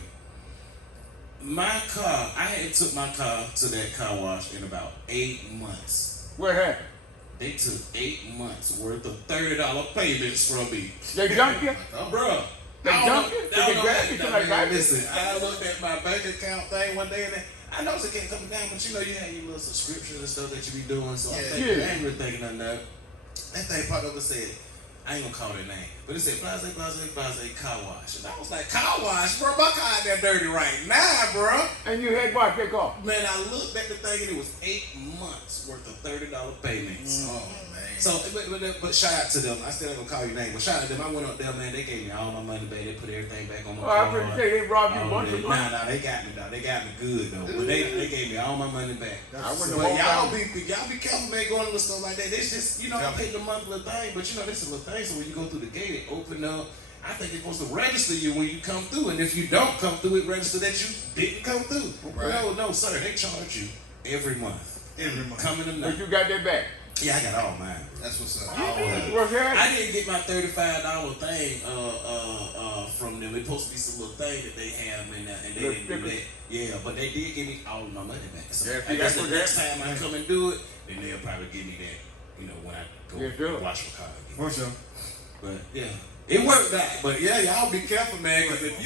My car, I had took my car to that car wash in about 8 months. What happened? They took 8 months worth of $30 payments from me. They jumped you? Bruh. They jumped you? Did they grab you? Somebody grabbed you? Listen, I looked at my bank account thing one day and I know it's getting coming down, but you had your little subscriptions and stuff that you be doing, so I'm thinking, I ain't really thinking nothing of it. That thing popped up and said, I ain't gonna call their name, but it said Blase car wash. And I was like, car wash? Bro, my car ain't that dirty right now, bro. And you had washed that car? Man, I looked at the thing and it was 8 months worth of $30 payments. Oh, man. So, but shout out to them. I still ain't gonna call your name, but shout out to them. I went up there, man. They gave me all my money back. They put everything back on my I car. appreciate they robbed you All once a that. month. Nah, they got me, dog. They got me good though. But they gave me all my money back. I wouldn't But have walked y'all be careful, man, going with stuff like that. It's just, I paid the monthly thing, but this is a thing. So when you go through the gate, it open up. I think it's supposed to register you when you come through, and if you don't come through, it register that you didn't come through. Right. No, sir. They charge you every month. Every month. Coming to But you got that back. Yeah, I got all mine. That's what's up. What's happening? I didn't get my $35 thing from them. It's supposed to be some little thing that they have in there, and they didn't do that. Yeah, but they did give me all of my money back. So Yeah, see, I guess that's the what next time I come and do it, then they'll probably give me that, when I go Yeah, sure. wash my car again. For sure. But yeah, It worked out, but yeah, y'all be careful, man, because if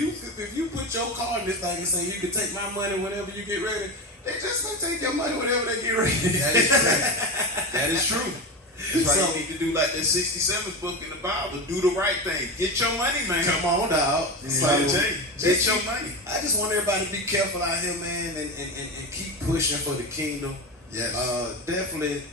you put your car in this thing and say you can take my money whenever you get ready, they just gonna take your money whenever they get ready. That is true. That is true. That's why you need to do like that 67th book in the Bible. Do the right thing. Get your money, man. Come on, dog. So, get your money. I just want everybody to be careful out here, man, and keep pushing for the kingdom. Yes. Definitely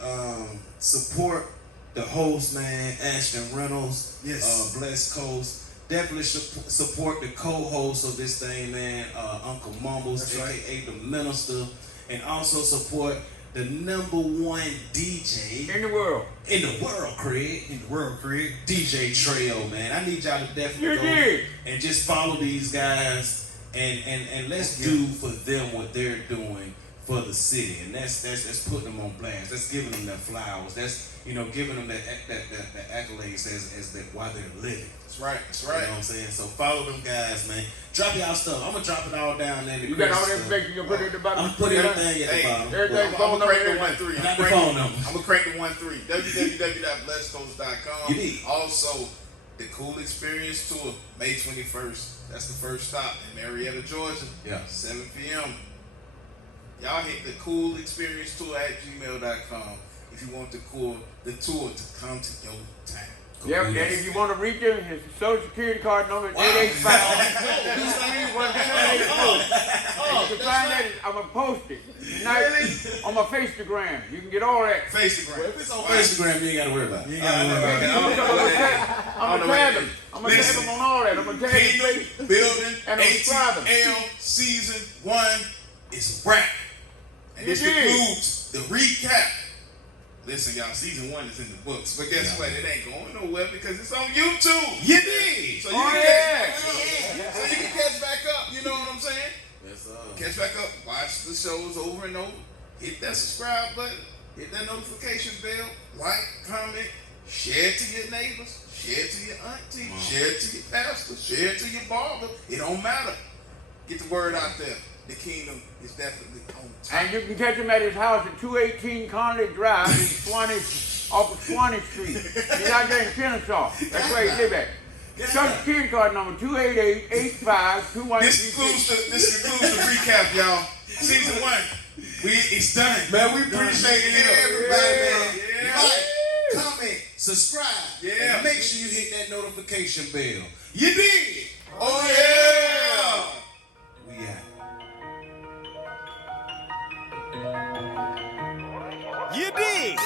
support the host, man, Ashton Reynolds. Yes. Blessed Coast. Definitely support the co-host of this thing, man, Uncle Mumbles, That's aka the minister, and also support the #1 DJ In the world. in the world, Craig. In the world, Craig. DJ Trail, man. I need y'all to definitely You go did. and just follow these guys and let's do for them what they're doing for the city. And that's putting them on blast. That's giving them their flowers. That's giving them the accolades as that while they're living. That's right. That's You know right. what I'm saying? So follow them guys, man. Drop y'all stuff. I'm gonna drop it all down there. You got all the information you put it at the bottom? I'm gonna put everything at the bottom. Everything I'm phone gonna crank number. the 1-3. Got the phone number. I'm gonna crank the 1-3. www.blessedcoast.com. You need. Also, the Cool Experience Tour, May 21st. That's the first stop in Marietta, Georgia. Yeah. 7 p.m. Y'all hit the Cool Experience Tour at gmail.com if you want the tour to come to your town. Yep, and if you want to reach him, his social security card number is 885-213-1784. You can find that, I'm going to post it tonight on my Instagram. You can get all that. Instagram. If it's on Instagram, you ain't gotta worry about it. I'm going to tag them. I'm going to tag them on all that. I'm going to tag Kingdom them. Building And subscribe them. ATL Season 1 is a wrap. And this concludes the recap. Listen, y'all, Season 1 is in the books. But guess what? It ain't going nowhere because it's on YouTube. You did. So you can catch back up. You know what I'm saying? Yes, Catch back up. Watch the shows over and over. Hit that subscribe button. Hit that notification bell. Like, comment, share it to your neighbors. Share it to your auntie. Share it to your pastor. Share it to your barber. It don't matter. Get the word out there. The kingdom is definitely on top. And you can catch him at his house at 218 Conley Drive in Swanee, off of Swanee Street. He's out there in Kennesaw. That's where he live at. Social security card number 288-85-2136. This concludes the recap, y'all. Season 1. It's done. Man, we appreciate everybody, man. Yeah. Like, comment, subscribe, and make sure you hit that notification bell. You did. Oh, yeah. We out. You did.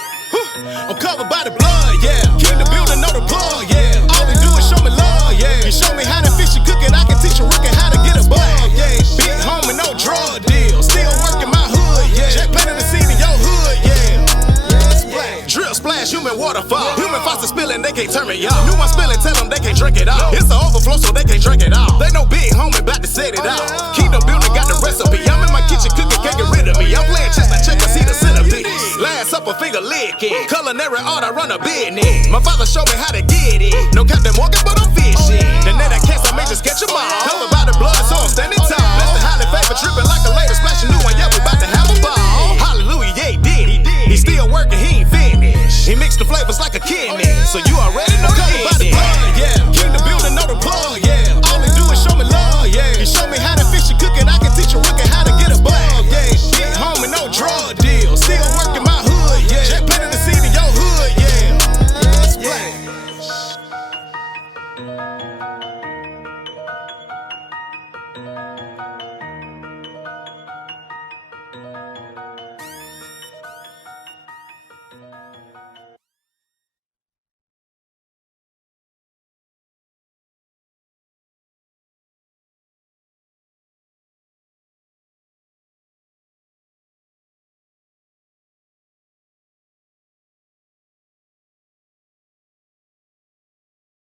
I'm covered by the blood, yeah. Keep the building on the plug, yeah. All we do is show me love, yeah. You show me how to fish and cook it, I can teach a rookie how to get a bug, yeah. Big homie, no drug deal. Still working my hood, yeah. Jack planting the seed in your hood, yeah. Drill splash, human waterfall. Human faucet spilling, they can't turn me off. New one spilling, tell them they can't drink it all. It's the overflow, so they can't drink it all. They know big homie about to set it out. Kingdom building got the recipe. I'm in my kitchen cooking, can't get rid of me. I'm playing chess, I check, I see the centipede. Last up a finger licking. Culinary art, I run a business. My father showed me how to get it. No Captain Morgan, but I'm fishing. The net I catch, I may just catch them all. Covered by the blood, so I'm standing tall.